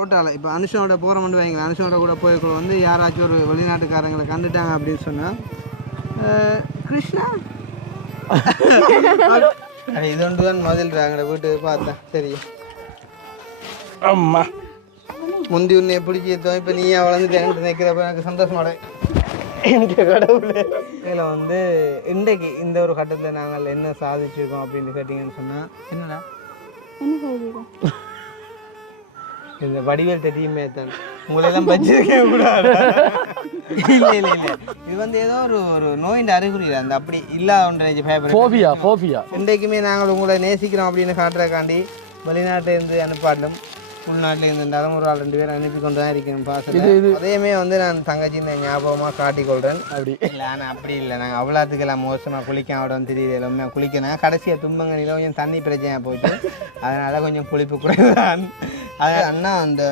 ரோட்டால் இப்போ அனுஷனோட போகிறோம்னு வைங்க, அனுஷனோட கூட போய்க்குள்ள வந்து யாராச்சும் ஒரு வெளிநாட்டுக்காரங்களை கண்டுட்டாங்க அப்படின்னு சொன்னால் கிருஷ்ணா இது ஒன்று தான் முதல்றாங்க வீட்டு பார்த்தேன். சரி அம்மா முந்தி உன்னை பிடிச்சதோ இப்போ நீயே வளர்ந்துட்டு நிற்கிறப்ப எனக்கு சந்தோஷமாட எனக்கு கடவுள். இதில் வந்து இன்றைக்கு இந்த ஒரு கட்டத்தில் நாங்கள் என்ன சாதிச்சிருக்கோம் அப்படின்னு கேட்டிங்கன்னு சொன்னால் என்னடா இந்த வடிவேல் தெரியுமே தான் உங்களெல்லாம் வச்சிருக்கே கூடாது. இல்லை இல்லை இல்லை, இது வந்து ஏதோ ஒரு நோயின் அறிகுறி அந்த அப்படி இல்லாத இன்றைக்குமே நாங்கள் உங்களை நேசிக்கிறோம் அப்படின்னு காட்டுறக்காண்டி வெளிநாட்டிலேருந்து அனுப்பாடலும் உள்நாட்டில் இருந்தாலும் ஒரு ஆள் 2 பேரும் அனுப்பி கொண்டு தான் இருக்கணும் பாசல். அதையுமே வந்து நான் தங்கச்சி இந்த ஞாபகமாக காட்டிக்கொள்கிறேன். அப்படி இல்லை, ஆனால் அப்படி இல்லை, நாங்கள் அவ்வளோத்துக்கெல்லாம் மோசமாக குளிக்க அவடம் தெரியுது. எல்லாமே குளிக்கணும் கடைசியாக தும்பங்கனியில் கொஞ்சம் தண்ணி பிரச்சனையாக போயிட்டு அதனால் கொஞ்சம் குளிப்பு குறைதான். அது அண்ணா அந்த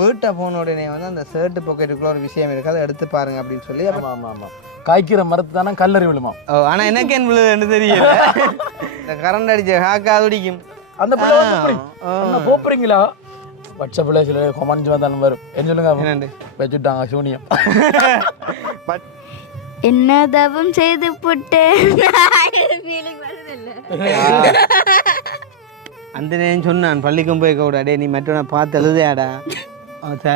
வீட்டை போன உடனே வந்து அந்த ஷர்ட்டு பாக்கெட்டுக்குள்ள ஒரு விஷயம் இருக்குது, அதை எடுத்து பாருங்க அப்படின்னு சொல்லி. ஆமாம் ஆமாம், காய்க்கிற மரத்து தானே கல்லறி விழுமா. ஓ, ஆனால் எனக்கு என்ன விழுதுன்னு தெரியல. இந்த கரண்ட் அடிச்ச ஹாக்கா துடிக்கும் அந்த போறீங்களா வாட்ஸ்அப்ல சில கமெண்ட்ஸ் வந்தாலும் வரும். என்ன சொல்லுங்க வச்சுட்டாங்க சூனியம். என்ன தவம் செய்து புட்டேன் அந்த நேரம் சொன்னான் பள்ளிக்கும் போய் கூடாடே நீ மற்றவனை பார்த்து எழுதையாடா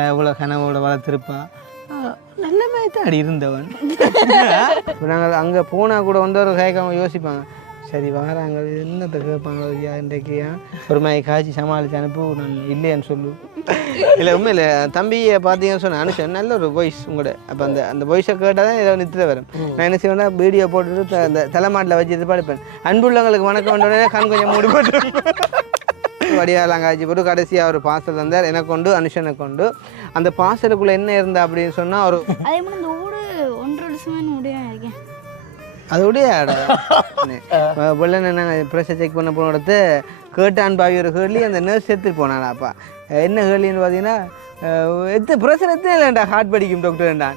இவ்வளோ கனவோட வளர்த்துருப்பான் நல்ல மாதிரி தான் அடி இருந்தவன். இப்போ நாங்கள் அங்கே போனால் கூட வந்து ஒரு கேட்காம யோசிப்பாங்க, சரி வராங்க என்னத்தை கேட்பாங்க ஐயா இன்றைக்கியா ஒரு மாதிரி காய்ச்சி சமாளித்து அனுப்பு நான் இல்லைன்னு சொல்லு. இல்லை உண்மை இல்லை, தம்பியை பார்த்தீங்கன்னு சொன்னேன் அனுஷன் நல்ல ஒரு வாய்ஸ் உங்களோட. அப்போ அந்த வாய்ஸை கேட்டால் தான் ஏதோ நித்திர வரும். நான் என்ன செய்வேன்னா வீடியோ போட்டுட்டு அந்த தலைமாட்டில் வச்சுட்டு படிப்பேன். அன்புள்ளவங்களுக்கு வணக்கம் வந்தோடனே கண் கொஞ்சம் மூடி போட்டு வடிவாலாம் காய்ச்சி போட்டு கடைசியாக ஒரு பார்சல் வந்தார் எனக்கு கொண்டு அனுஷனை கொண்டு. அந்த பார்சலுக்குள்ளே என்ன இருந்தா அப்படின்னு சொன்னால் ஒரு அதோடைய வெள்ளை நாங்கள் ப்ரெஷர் செக் பண்ண போன இடத்து கேட்டான் பாவி ஒரு கேள்வி அந்த நர்ஸ் எடுத்துட்டு போனானாப்பா. என்ன கேள்வின்னு பார்த்தீங்கன்னா ப்ரெஷர் எத்தனை இல்லைண்டா ஹார்ட் படிக்கும் டாக்டர்ண்டா.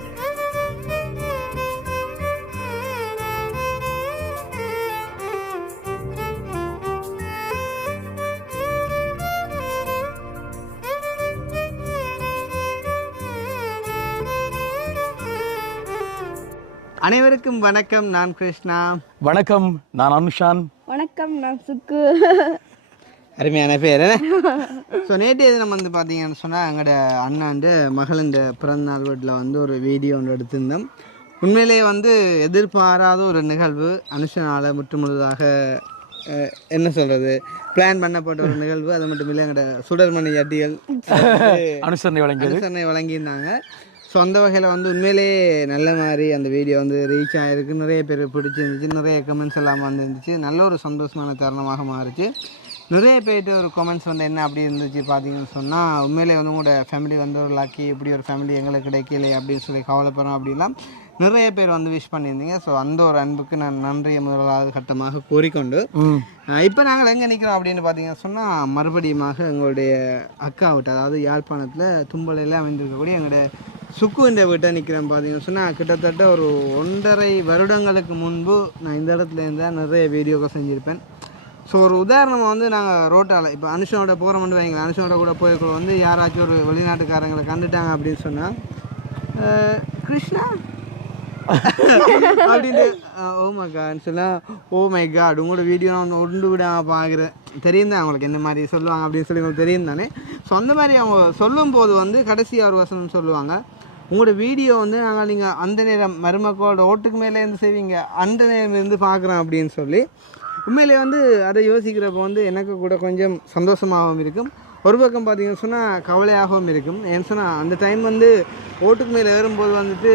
அனைவருக்கும் வணக்கம், நான் கிருஷ்ணா. வணக்கம், நான் அனுஷான். வணக்கம், நான் சுக்கு. அருமையான பேர். ஸோ நேற்று நம்ம வந்து பார்த்தீங்கன்னு சொன்னால் எங்களோட அண்ணாண்டு மகளின் பிறந்தநாள் வீட்டில் வந்து ஒரு வீடியோ ஒன்று எடுத்திருந்தோம். உண்மையிலேயே வந்து எதிர்பாராத ஒரு நிகழ்வு, அனுஷனால் முற்றுமுழுதாக என்ன சொல்கிறது பிளான் பண்ணப்பட்ட ஒரு நிகழ்வு. அது மட்டும் இல்லை எங்களோட சுடர்மணி ஜட்டிகள் அனுசரணை வழங்கியிருந்தாங்க. ஸோ அந்த வகையில் வந்து உண்மையிலேயே நல்ல மாதிரி அந்த வீடியோ வந்து ரீச் ஆகிருக்கு. நிறைய பேர் பிடிச்சிருந்துச்சு, நிறைய கமெண்ட்ஸ் எல்லாம் வந்துருந்துச்சு. நல்ல ஒரு சந்தோஷமான தருணமாக மாறிச்சு. நிறைய பேர்கிட்ட ஒரு கமெண்ட்ஸ் வந்து என்ன அப்படி இருந்துச்சு பார்த்தீங்கன்னு சொன்னால், உண்மையிலே வந்து உங்களோட ஃபேமிலி வந்து ஒரு லாக்கி, இப்படி ஒரு ஃபேமிலி எங்களுக்கு கிடைக்கலையே அப்படின்னு சொல்லி கவலைப்படுறோம் அப்படிலாம் நிறைய பேர் வந்து விஷ் பண்ணியிருந்தீங்க. ஸோ அந்த ஒரு அன்புக்கு நான் நன்றியை முதலாவது கட்டமாக கூறிக்கொண்டு இப்போ நாங்கள் எங்கே நிற்கிறோம் அப்படின்னு பார்த்தீங்கன்னு சொன்னால், மறுபடியுமாக எங்களுடைய அக்கா வீட்டு, அதாவது யாழ்ப்பாணத்தில் தும்பலையில் அமைந்திருக்கக்கூடிய எங்களுடைய சுக்குன்ற வீட்டை நிற்கிறேன். பார்த்தீங்கன்னு சொன்னால் கிட்டத்தட்ட ஒரு 1.5 வருடங்களுக்கு முன்பு நான் இந்த இடத்துல இருந்தால் நிறைய வீடியோக்கள் செஞ்சுருப்பேன். ஸோ ஒரு உதாரணமாக வந்து நாங்கள் ரோட்டால் இப்போ அனுஷனோட போகிறோம்னு வைங்க, அனுஷனோட கூட போய்க்குள்ள வந்து யாராச்சும் ஒரு வெளிநாட்டுக்காரங்களை கண்டுட்டாங்க அப்படின்னு சொன்னால் கிருஷ்ணா அப்படின்ட்டு ஓ மை காட்னு சொன்னால் ஓ மை காட் உங்களோட வீடியோ நான் ஒன்று விடாமல் பார்க்குறேன். தெரியும் தான் அவங்களுக்கு என்ன மாதிரி சொல்லுவாங்க அப்படின்னு சொல்லி உங்களுக்கு தெரியும் தானே. ஸோ அந்த மாதிரி அவங்க சொல்லும்போது வந்து கடைசியாக ஒரு வசனம் சொல்லுவாங்க, உங்களோட வீடியோ வந்து நாங்கள் நீங்கள் அந்த நேரம் மருமக்களோட ஓட்டுக்கு மேலே இருந்து செய்வீங்க, அந்த நேரம் இருந்து பார்க்குறோம் அப்படின்னு சொல்லி. உண்மையிலே வந்து அதை யோசிக்கிறப்போ வந்து எனக்கு கூட கொஞ்சம் சந்தோஷமாகவும் இருக்கும், ஒரு பக்கம் பார்த்தீங்கன்னு சொன்னால் கவலையாகவும் இருக்கும். ஏன்னு சொன்னால் அந்த டைம் வந்து ஓட்டுக்கு மேலே ஏறும்போது வந்துட்டு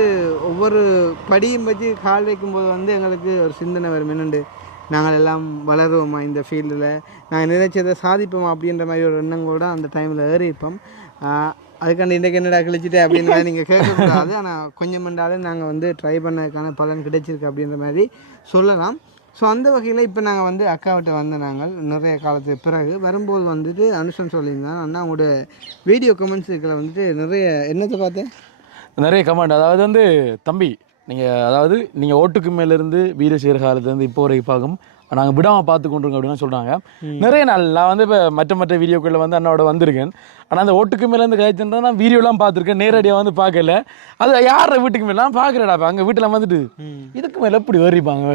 ஒவ்வொரு படியும் வச்சு கால் வைக்கும்போது வந்து எங்களுக்கு ஒரு சிந்தனை வரும், என்னண்டு நாங்கள் எல்லாம் வளருவோமா இந்த ஃபீல்டில், நாங்கள் நினைச்சதை சாதிப்போமா அப்படின்ற மாதிரி ஒரு எண்ணங்களோட அந்த டைமில் ஏறிப்போம். அதுக்காண்டி இன்றைக்கு என்னடா கழிச்சிட்டேன் அப்படின்னு நீங்கள் கேட்கக்கூடாது. ஆனால் கொஞ்சம் பண்ணாலும் நாங்கள் வந்து ட்ரை பண்ணதுக்கான பலன் கிடைச்சிருக்கு அப்படின்ற மாதிரி சொல்லலாம். ஸோ அந்த வகையில் இப்போ நாங்கள் வந்து அக்காவிட்ட வந்து நாங்கள் நிறைய காலத்துக்கு பிறகு வரும்போது வந்துட்டு அனுஷன் சொல்லியிருந்தாங்க, அண்ணா உங்களோட வீடியோ கமெண்ட்ஸுக்களை வந்துட்டு நிறைய என்னத்தை பார்த்தேன், நிறைய கமெண்ட். அதாவது வந்து தம்பி நீங்கள் ஓட்டுக்கு மேலேருந்து வீடியோ செய்கிற காலத்துலேருந்து இப்போ வரைக்கும் பார்க்கும் நாங்கள் விடாமல் பார்த்து கொண்டிருக்கோம் அப்படின்னு சொல்கிறாங்க. நிறைய நாள் நான் வந்து இப்போ மற்ற வீடியோக்களில் வந்து அண்ணாவோட வந்திருக்கேன். ஆனால் அந்த ஓட்டுக்கு மேலேருந்து கழிச்சுன்றா நான் வீடியோலாம் பார்த்துருக்கேன், நேரடியாக வந்து பார்க்கல. அது யார வீட்டுக்கு மேலே நான் பார்க்குறேடா அங்கே வீட்டில் வந்துட்டு இதுக்கு மேலே எப்படி ஏறிப்பாங்க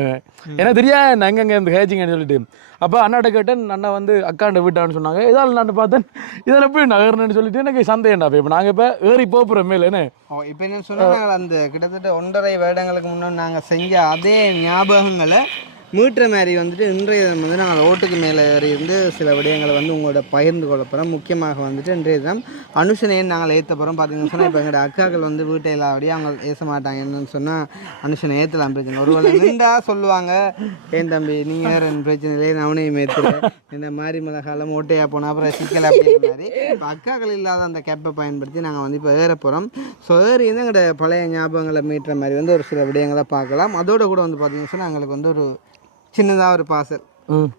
எனக்கு தெரியாது நான் எங்கெங்கே இந்த கழிச்சிங்கன்னு சொல்லிட்டு. அப்போ அண்ணாட்ட கேட்டேன், அண்ணா வந்து அக்காண்ட வீட்டான்னு சொன்னாங்க. இதால் நான் பார்த்தேன் இதில் எப்படி நகர்னு சொல்லிட்டு எனக்கு சந்தேகம்டா. இப்போ நாங்கள் இப்போ ஏறி போகிறோம் மேலே என்ன இப்போ என்ன சொன்னால் அந்த கிட்டத்தட்ட 1.5 வருடங்களுக்கு முன்னாடி நாங்கள் செஞ்ச அதே ஞாபகங்களை மீட்டுற மாதிரி வந்துட்டு இன்றைய தினம் வந்து நாங்கள் ஓட்டுக்கு மேலே இருந்து சில விடயங்களை வந்து உங்களோட பகிர்ந்து கொள்ள போகிறோம். முக்கியமாக வந்துட்டு இன்றைய தினம் அனுஷனையும் நாங்கள் ஏற்ற போகிறோம். பார்த்தீங்கன்னு சொன்னால் இப்போ எங்களோட அக்காக்கள் வந்து வீட்டை எல்லாபடியும் அவங்க ஏற்ற மாட்டாங்க. என்னன்னு சொன்னால் அனுஷனை ஏற்றலாம் பிரச்சனை ஒருவேளை நின்றா சொல்லுவாங்க, ஏன் தம்பி நீங்கள் வேறு பிரச்சனை இல்லையே அவனையும் ஏற்றுறேன் இந்த மாதிரி மிளகாலம் ஓட்டையாக போனால் அப்புறம் சிக்கல் அப்படிங்கிற மாதிரி. இப்போ அக்காக்கள் இல்லாத அந்த கேப்பை பயன்படுத்தி நாங்கள் வந்து இப்போ ஏற போகிறோம். ஸோ ஏறி வந்து எங்களோட பழைய ஞாபகங்களை மீட்டுற மாதிரி வந்து ஒரு சில விடயங்களை பார்க்கலாம். அதோடு கூட வந்து பார்த்தீங்கன்னு சொன்னால் எங்களுக்கு வந்து ஒரு சின்னதாக ஒரு பார்சல்,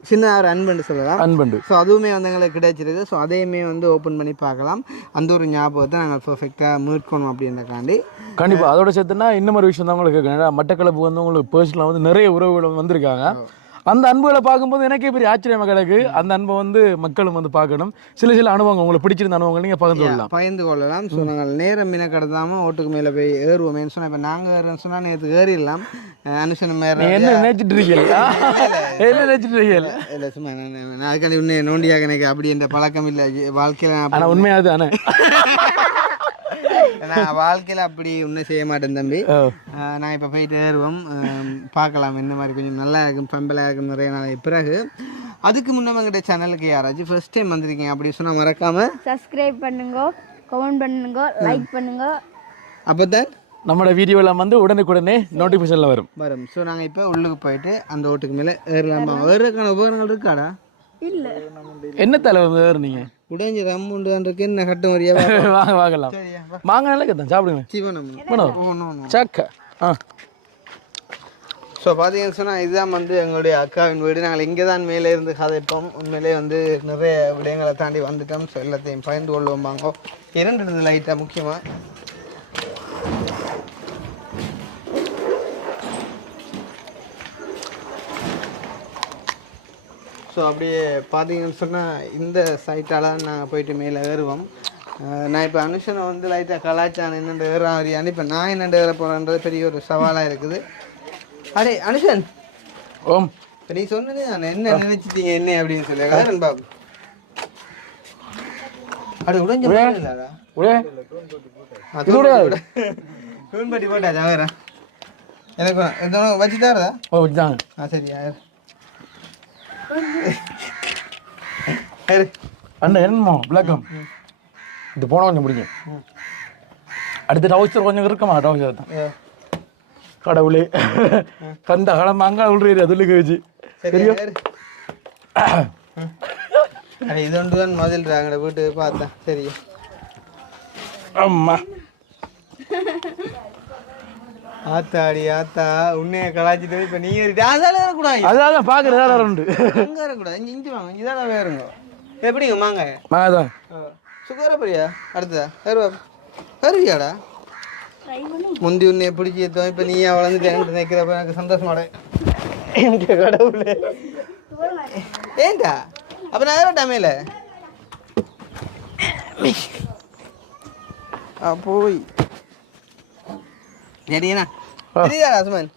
சின்னதாக ஒரு அன்பண்டு சொல்லலாம், அன்பண்டு. ஸோ அதுவுமே வந்து எங்களுக்கு கிடைச்சிருக்கு. ஸோ அதையுமே வந்து ஓப்பன் பண்ணி பார்க்கலாம். அந்த ஒரு ஞாபகத்தை நாங்கள் பர்ஃபெக்டாக மீட்கணும் அப்படின்றக்காண்டி கண்டிப்பாக. அதோட சேர்த்துனா இன்னும் ஒரு விஷயம் தான் உங்களுக்கு கேட்குறேன். மட்டக்களப்பு வந்து உங்களுக்கு பர்சனலாக வந்து நிறைய உறவுகள் வந்திருக்காங்க. அந்த அன்புகளை பார்க்கும்போது எனக்கே பெரிய ஆச்சரியமாக கிடக்கு. அந்த அன்பை வந்து மக்களும் வந்து பார்க்கணும். சில அனுபவங்கள் உங்களுக்கு பிடிச்சிருந்த அனுபவங்கள் நீங்கள் பகிர்ந்து கொள்ளலாம். ஸோ நாங்கள் நேரம் மீனை கடத்தாமல் ஓட்டுக்கு மேலே போய் ஏறுவோமேன்னு சொன்னால் இப்போ நாங்கள் ஏறுன்னு சொன்னால் நேற்று ஏறிடலாம். அனுஷன் மேலே என்ன நினைச்சிட்டு இருக்கீங்க? என்ன நினைச்சிட்டு இருக்கீங்க? இல்லை சும்மா நான் அதுக்காண்டி இன்னும் நோண்டியாக எனக்கு அப்படின்ற பழக்கம் இல்லை வாழ்க்கையில். ஆனால் உண்மையாது தானே, நான் வாழ்க்கையில் அப்படி ஒன்றும் செய்ய மாட்டேன் தம்பி. நான் இப்போ போயிட்டு ஏறுவோம், பார்க்கலாம் என்ன மாதிரி கொஞ்சம் நல்லா இருக்கும், பெம்பலாக இருக்கும் நிறைய நாள் பிறகு. அதுக்கு முன்னே எங்கிட்ட சேனலுக்கு யாராச்சும் ஃபர்ஸ்ட் டைம் வந்திருக்கீங்க அப்படி சொன்னால் மறக்காமல் சப்ஸ்கிரைப் பண்ணுங்க, கமெண்ட் பண்ணுங்க, லைக் பண்ணுங்க. அப்போ தான் நம்மளோட வீடியோலாம் வந்து உடனுக்குடனே நோட்டிஃபிகேஷனில் வரும். ஸோ நாங்கள் இப்போ உள்ளுக்கு போயிட்டு அந்த ஓட்டுக்கு மேலே ஏறலாமா? ஏறுறதுக்கான உபகரணங்கள் இருக்காடா? இல்லை. என்ன தலைவர் ஏறுனீங்க? உடைஞ்ச ரம்முண்டு இருக்கு என்ன கட்டும் வரியா? வாங்க வாங்கலாம். வாங்க நல்லா கத்தான் சாப்பிடுங்க. சக்க ஸோ பார்த்தீங்கன்னு சொன்னால் இதுதான் வந்து எங்களுடைய அக்காவின் வீடு. நாங்கள் இங்கே தான் மேலே இருந்து கதைப்போம். உண்மையிலே வந்து நிறைய விடயங்களை தாண்டி வந்துட்டோம். ஸோ எல்லாத்தையும் பகிர்ந்து கொள்வோம். வாங்க இரண்டு லைட்டாக முக்கியமாக ஸோ அப்படியே பார்த்தீங்கன்னு சொன்னால் இந்த சைட்டால் நாங்கள் போயிட்டு மேலே ஏறுவோம். நான் இப்போ அனுஷனை வந்து லைட்டாக கலாச்சாரம் என்னென்று ஏறான் வரியான்னு இப்போ நான் என்னென்று ஏற போகிறேன்றது பெரிய ஒரு சவாலாக இருக்குது. அடே அனுஷன், ஓம் இப்போ நீ சொன்னது நான் என்ன நினைச்சிட்டீங்க என்ன அப்படின்னு சொல்லி காரன் பாபு அது உடைஞ்ச இல்லைடா தூண்பட்டி போட்டாச்சா வேற எனக்கு எதுவும் வச்சுட்டாரா? ஓ வச்சுட்டாங்க. சரியா அண்ணா என்னமோ விளக்கம் இது போன கொஞ்சம் பிடிக்கும். அடுத்த டவுசர் கொஞ்சம் இருக்குமா? டவுசர் தான் கடவுளே கந்த கடமாங்க உள்றீர் அதுல வச்சு தெரியும். இது ஒன்று தான் முதல்றாங்க வீட்டு பார்த்தேன். சரியா அம்மா ஆத்தாடி ஆத்தா உன்னைய கலாச்சிட்டு இப்போ நீங்கள் அதெல்லாம் கூடாது. அதான் பார்க்குறது உண்டு. அங்கே இருக்கக்கூடாது, இங்கே இஞ்சி வாங்க, இங்கே தான் வேறுங்க. எப்படிங்க மாங்க தான் சுகர பிரியா அடுத்ததா வருவியாடா? முந்தி உன்னை பிடிச்சி ஏற்றோம் இப்போ நீ வளர்ந்துட்டு நினைக்கிறப்ப எனக்கு சந்தோஷமாட எனக்கு கடவுளே. ஏன்டா அப்போ நான் ஏறட்டா மேலே போய் சரிண்ணா சரியாடா சுமன்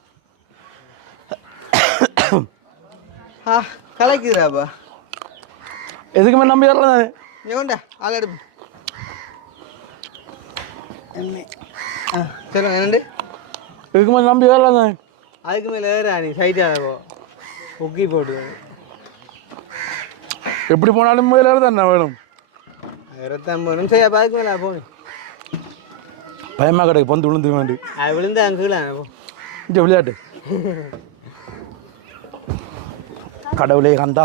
கலைக்குதுடாப்பா. எதுக்குமே நம்பி வரலாம் ஏண்டா ஆள் எடுப்பு சொல்லுங்க என்னண்டு இதுக்குமே நம்பி வரலாம். அதுக்கு மேலே ஏறா நீ சைட்டாக ஒக்கி போட்டு எப்படி போனாலும் மேலே தானே வேணும். 25 நிமிஷம் அப்போ அதுக்கு மேலே போகணும். பயமா கிடைக்கு பந்து விழுந்து வேண்டு அது விழுந்து அங்கே இந்த விளையாட்டு கடவுளே கந்தா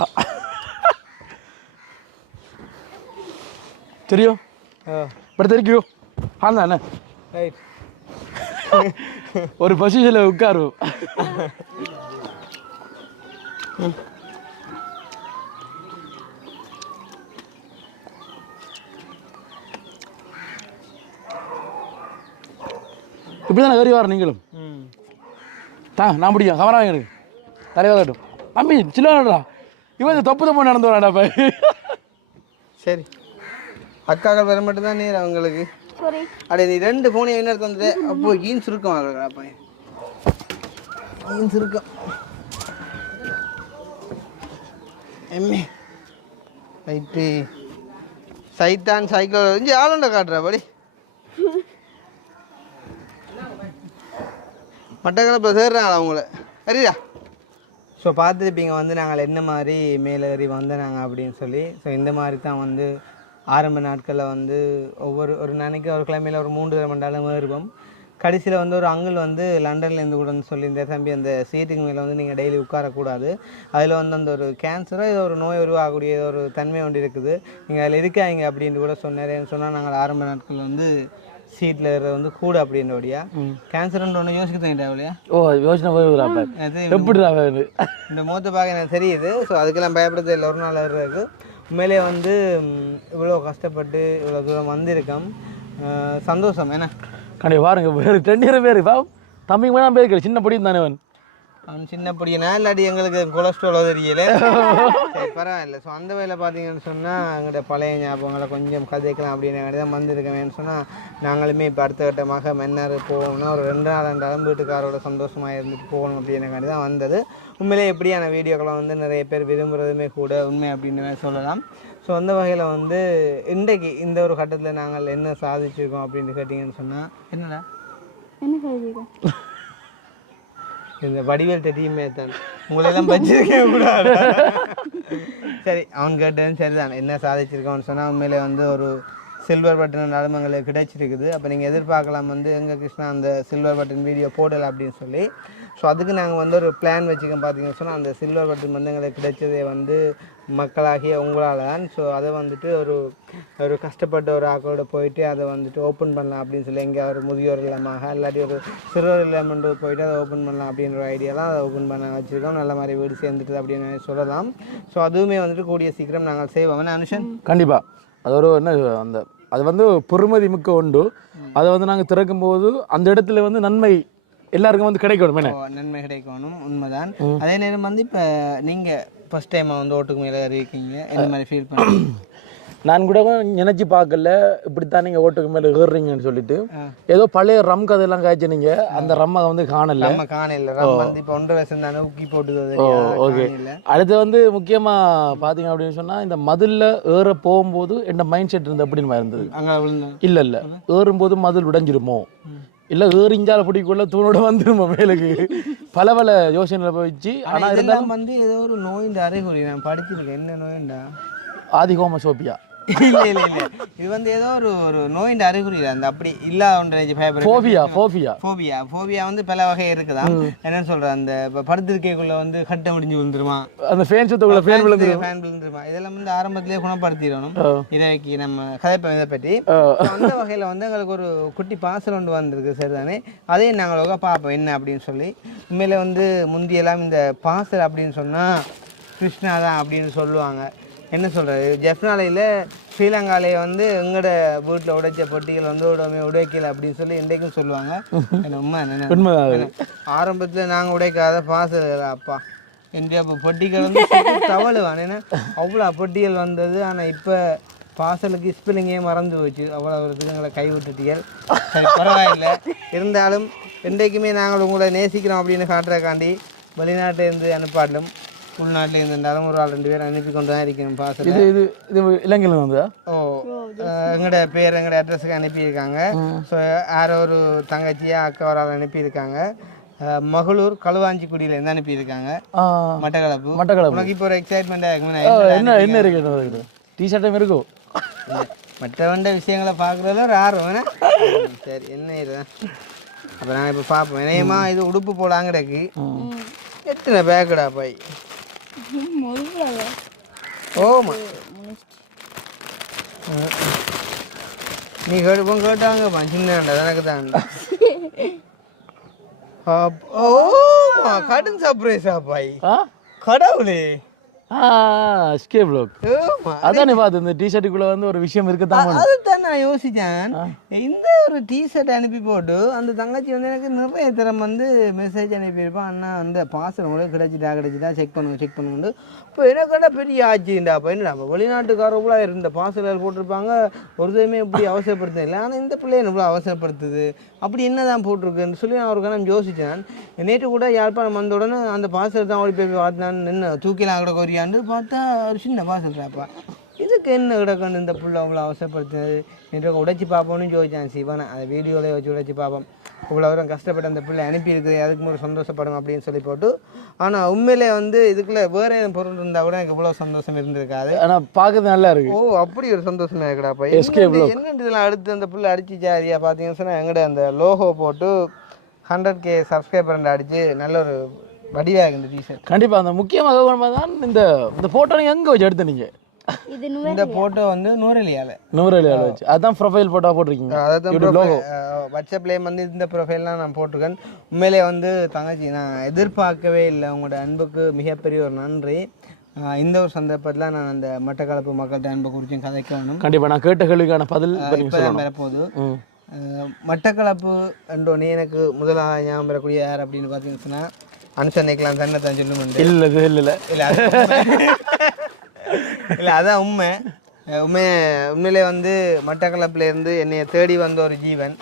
தெரியும் இப்படி தெரியும் ஆந்தானே ஒரு பொசிஷனில் உட்காருவோம். இப்படி தானே கறி வர நீங்களும் நான் பிடிக்கும் கவராக எனக்கு தலைவாகட்டும். அம்மி சில்லடா இவன் தப்பு தப்பு நடந்து வராடாப்பா. சரி அக்காக்கள் வர மட்டும் தான் நேரம் அவங்களுக்கு. அடே நீ 2 ஃபோனை என்ன தந்துட்டு அப்போ ஜீன்ஸ் இருக்கும் அப்பா ஜீன்ஸ் இருக்கும் எம்மி ரைட்டு சைத்தான் சைக்கிள் இஞ்சி ஆளுண்ட காட்டுறா படி மட்டக்களப்பில் சேர்றாங்களா அவங்கள சரிடா. ஸோ பார்த்துருப்பீங்க வந்து நாங்கள் என்ன மாதிரி மேலேறி வந்தோம் அப்படின்னு சொல்லி. ஸோ இந்த மாதிரி தான் வந்து ஆரம்ப நாட்களில் வந்து ஒரு நாளைக்கு ஒரு கிழமையில் ஒரு 3 மணி நேரம் ஏறுவோம். கடைசியில் வந்து ஒரு அங்கிள் வந்து லண்டன்லேருந்து கூட சொல்லியிருந்தேன், தம்பி அந்த சீட்டுக்கு மேலே வந்து நீங்கள் டெய்லி உட்காரக்கூடாது, அதில் வந்து அந்த ஒரு கேன்சரோ ஏதோ ஒரு நோய் உருவாகக்கூடிய ஒரு தன்மை ஒன்று இருக்குது, நீங்கள் அதில் இருக்காங்க அப்படின்னு கூட சொன்னார். சொன்னால் நாங்கள் ஆரம்ப நாட்களில் வந்து சீட்டில் இருக்கிறது வந்து கூட அப்படின்றபடியா கேன்சர்ன்ற ஒன்று யோசிக்க தேவையா? ஓ யோசனை எப்படி இந்த மூத்த பார்க்க எனக்கு தெரியுது. ஸோ அதுக்கெல்லாம் பயப்படுறது இல்லை. ஒரு நாள் இருக்குது உண்மையிலே வந்து இவ்வளோ கஷ்டப்பட்டு இவ்வளோ தூரம் வந்திருக்கோம். சந்தோஷம் என்ன கண்டிப்பாக பாருங்க வேறு 2 பேர் தம்பி தான் பேர் சின்ன படியும் தானே அவன் சின்ன படியனா இல்லாட்டி எங்களுக்கு கொலஸ்ட்ராலோ தெரியல. சரி பரவாயில்ல. ஸோ அந்த வேலை பார்த்தீங்கன்னு சொன்னால் எங்கள்கிட்ட பழைய ஞாபகங்களை கொஞ்சம் கதைக்கலாம் அப்படின்னு தான் வந்திருக்கேன்னு சொன்னால் நாங்களுமே இப்போ அடுத்த கட்டமாக மன்னார் போகணும்னா ஒரு 2 நாள் 2 நாள் வீட்டுக்காரோட சந்தோஷமாக இருந்துட்டு போகணும் அப்படின்னுக்காண்டி தான் வந்தது. உண்மையிலே எப்படியான வீடியோக்களை வந்து நிறைய பேர் விரும்புகிறதுமே கூட உண்மை அப்படின்னு சொல்லலாம். ஸோ அந்த வகையில் வந்து இன்றைக்கு இந்த ஒரு கட்டத்தில் நாங்கள் என்ன சாதிச்சிருக்கோம் அப்படின்னு கேட்டிங்கன்னு சொன்னால் என்னடா என்ன சாதிச்சிருக்கோம் இந்த வடிவேல் டீமே தான் உங்களெல்லாம் வச்சிருக்க கூடாது. சரி அவன் கேட்டேன்னு சரிதான் என்ன சாதிச்சிருக்கோன்னு சொன்னால் உண்மையிலே வந்து ஒரு சில்வர் பட்டன் எங்களுக்கு கிடைச்சிருக்குது. அப்போ நீங்கள் எதிர்பார்க்கலாம் வந்து எங்கள் கிருஷ்ணா அந்த சில்வர் பட்டன் வீடியோ போடலை அப்படின்னு சொல்லி. ஸோ அதுக்கு நாங்கள் வந்து ஒரு பிளான் வச்சுக்கோம் பார்த்தீங்கன்னு சொன்னால் அந்த சில்வர் பட்டன் வந்து எங்களுக்கு கிடைச்சதே வந்து மக்களாகிய உங்களால் தான். ஸோ அதை வந்துட்டு ஒரு கஷ்டப்பட்ட ஒரு ஆக்களோட போயிட்டு அதை வந்துட்டு ஓப்பன் பண்ணலாம் அப்படின்னு சொல்லி எங்கே ஒரு முதியோர் இல்லமாக இல்லாட்டி ஒரு சிறுவர் இல்லமென்று போயிட்டு அதை ஓப்பன் பண்ணலாம் அப்படின்ற ஐடியாலாம் அதை ஓப்பன் பண்ண வச்சுருக்கோம். நல்ல மாதிரி வீடு சேர்ந்துட்டு அப்படின்னு சொல்லலாம். ஸோ அதுவுமே வந்துட்டு கூடிய சீக்கிரம் நாங்கள் செய்வோம். என்ன அனுஷன்? கண்டிப்பாக அது ஒரு என்ன அந்த அது வந்து பொறுமதி மிக்க உண்டு. அதை வந்து நாங்கள் திறக்கும்போது அந்த இடத்துல வந்து நன்மை எல்லாருக்கும் வந்து கிடைக்கணும். நன்மை கிடைக்கணும் உண்மைதான். அதே நேரம் வந்து இப்போ நீங்கள் ஃபர்ஸ்ட் டைம் வந்து ஓட்டுக்கு மேலே இருக்கீங்க, என்ன மாதிரி ஃபீல் பண்ணுறீங்க? நான் கூட நினைச்சு பார்க்கல இப்படித்தான் நீங்கள் ஓட்டுக்கு மேலே ஏறுறீங்கன்னு சொல்லிட்டு. ஏதோ பழைய ரம் கதையெல்லாம் காய்ச்சினீங்க, அந்த ரம்மை வந்து காணல. ரம் வந்து இப்போ 1.5 வருஷம் தானே ஊக்கி போட்டுது. ஓகே. அடுத்து வந்து முக்கியமாக பார்த்தீங்க அப்படின்னு சொன்னால் இந்த மதிலில் ஏற போகும்போது என்ன மைண்ட் செட் இருந்தது அப்படின்னு இருந்தது. அங்கே இல்லை ஏறும்போது மதில் உடைஞ்சிருமோ இல்லை ஏறிஞ்சால பிடிக்குள்ள தூணோட வந்துருமா மேலுக்கு பல யோசனையில் போயிடுச்சு. ஆனால் இதெல்லாம் வந்து ஏதோ ஒரு நோயின் அறிகுறி நான் படிச்சிருக்கேன். என்ன நோயின்டா? ஆதிகோமசோபியா. இல்லை இது வந்து ஏதோ ஒரு நோயின் அறிகுறி அந்த அப்படி இல்லாத ஃபோபியா வந்து பல வகை இருக்குதான். என்னன்னு சொல்றேன் அந்த படுத்திருக்கைக்குள்ள வந்து கட்டை முடிஞ்சு விழுந்துருமா, அந்த ஃபேன் சுத்தக்குள்ள ஃபேன் விழுந்துருமா, இதெல்லாம் வந்து ஆரம்பத்திலேயே குணப்படுத்திடணும். இதைக்கு நம்ம கதைப்போம் இதை பற்றி. அந்த வகையில் வந்து எங்களுக்கு ஒரு குட்டி பார்சல் ஒன்று வந்திருக்கு சரிதானே, அதையும் நாங்கள் பார்ப்போம் என்ன அப்படின்னு சொல்லி. உண்மையில வந்து முந்தியெல்லாம் இந்த பார்சல் அப்படின்னு சொன்னால் கிருஷ்ணா தான் அப்படின்னு சொல்லுவாங்க. என்ன சொல்கிறது, ஜெஃப்னாலையில் ஸ்ரீலங்காலேயே வந்து எங்களோட வீட்டில் உடைச்ச பொட்டிகள் வந்து உடைக்கல அப்படின்னு சொல்லி இன்றைக்கும் சொல்லுவாங்க. உண்மை ஆரம்பத்தில் நாங்கள் உடைக்காத பார்சல் அப்பா இந்தியா பொட்டிகள் வந்து தவழுவான். ஏன்னா அவ்வளோ பொட்டிகள் வந்தது. ஆனால் இப்போ பார்சலுக்கு ஸ்பெல்லிங்கே மறந்து போச்சு. அவ்வளோ ஒரு எங்களை கைவிட்டுட்டீர்கள். சரி பரவாயில்லை. இருந்தாலும் இன்றைக்குமே நாங்கள் உங்களை நேசிக்கிறோம் அப்படின்னு காட்டுறக்காண்டி வெளிநாட்டிலேருந்து அனுப்பாடலும் உள்நாட்டில் இருந்தாலும் ஒரு ஆள் 2 பேர் அனுப்பி கொண்டு தான் இருக்கணும் பார்சல். இது இலங்கையில் வந்ததா? எங்களோட பேர் எங்களோட அட்ரஸுக்கு அனுப்பியிருக்காங்க. ஸோ யாரோ ஒரு தங்கச்சியா அக்கா ஒரு ஆள் அனுப்பியிருக்காங்க. மகளூர் களுவாஞ்சிக்குடியிலேருந்து அனுப்பியிருக்காங்க. மட்டக்களப்பு. உனக்கு இப்போ ஒரு எக்ஸைட்மெண்ட்டாக என்ன இருக்கு? டிஷர்ட்டும் இருக்கும். மற்றவண்ட விஷயங்களை பார்க்குறதுல ஒரு ஆர்வம். சரி என்ன இதுதான் அப்போ நாங்கள் இப்போ பார்ப்போம். இணையமா இது உடுப்பு போலாங்கிறக்கு எத்தனை பேக்குடா பாய்? ஓமா நீ கேட்டாங்கப்பா சின்னண்டா எனக்கு தான். ஓமா கடன் சர்ப்ரைஸா பாய்? கடவுளே எஸ்கே ப்ளாக் அதான் நீ பார்த்து இந்த டிஷர்ட்டுக்குள்ள வந்து ஒரு விஷயம் இருக்கத்தான் போகணும். அதுதான் நான் யோசித்தேன். இந்த ஒரு டிஷர்ட் அனுப்பி போட்டு அந்த தங்கச்சி வந்து எனக்கு நிறைய தரம் வந்து மெசேஜ் அனுப்பியிருப்பான். அண்ணா அந்த பார்சல் உங்களுக்கு கிடைச்சிட்டா செக் பண்ணுங்க. இப்போ எனக்கட பெரிய ஆச்சுண்டா. அப்போ என்னடா வெளிநாட்டுக்காரர்களா இருந்த பார்சல் போட்டிருப்பாங்க, ஒரு டைமே இப்படி அவசரப்படுத்த இல்லை. ஆனால் இந்த பிள்ளைய இவ்வளோ அவசரப்படுத்துது, அப்படி என்ன தான் போட்டிருக்குன்னு சொல்லி நான் ஒரு கணம் யோசித்தேன். நேற்று கூட யாழ்ப்பாணம் வந்த உடனே அந்த பார்சல் தான் ஓடி போய் பார்த்தான்னு நின்று தூக்கிலாம் கூட கொரியாண்டு பார்த்தா ஒரு சின்ன பார்சல் சாப்பா. இதுக்கு என்ன கிடக்கணும் இந்த புள்ள அவ்வளோ அவசரப்படுத்துனது என்று உடைச்சி பார்ப்போன்னு யோசித்தேன். சிவனை அதை வீடியோவில் வச்சு உடைச்சி பார்ப்போம். இவ்வளோ தூரம் கஷ்டப்பட்டு அந்த பிள்ளை அனுப்பியிருக்குது, அதுக்கு ஒரு சந்தோஷப்படும் அப்படின்னு சொல்லி போட்டு. ஆனால் உண்மையிலே வந்து இதுக்குள்ளே வேறு எதுவும் பொருள் இருந்தால் கூட எனக்கு இவ்வளோ சந்தோஷம் இருந்திருக்காது. ஆனால் பார்க்கறது நல்லா இருக்கு. ஓ அப்படி ஒரு சந்தோஷமா இருக்குடாப்பா. என்ன இதெல்லாம் அடுத்து அந்த பிள்ளை அடிச்சு ஜாரியா பார்த்தீங்கன்னு சொன்னால் எங்கட அந்த லோகோ போட்டு 100K சப்ஸ்கிரைபர் அடிச்சு நல்ல ஒரு வடிவாக இந்த டிஷர்ட். கண்டிப்பாக அந்த முக்கியமாக தான் இந்த ஃபோட்டோ நீங்கள் எங்கே வச்சு எடுத்தீங்க? இந்த போட்டோ வந்து நூறலியால வச்சு அதான் ப்ரொஃபைல் போட்டோ போட்டிருக்கீங்க. அதான் வாட்ஸ்அப்லேயே வந்து இந்த ப்ரொஃபைல்லாம் நான் போட்டிருக்கேன். உண்மையிலே வந்து தங்கச்சி நான் எதிர்பார்க்கவே இல்லை. உங்களோட அன்புக்கு மிகப்பெரிய ஒரு நன்றி. இந்த ஒரு சந்தர்ப்பத்தில் நான் அந்த மட்டக்களப்பு மக்கள்கிட்ட அன்பை குறிச்சும் கதைக்க வேணும். கண்டிப்பாக நான் கேட்ட கேள்விக்கான பதில் வரப்போகுது. மட்டக்களப்பு என்றோடனே எனக்கு முதலாக ஞாபகம் வரக்கூடிய யார் அப்படின்னு பார்த்தீங்கன்னு சொன்னால் அனுசன்னைக்கெல்லாம் தன்னை தான் சொல்லுமெண்டு. இல்லை இல்லை அதான் உண்மையிலே வந்து மட்டக்களப்புலேருந்து என்னைய தேடி வந்த ஒரு ஜீவன்.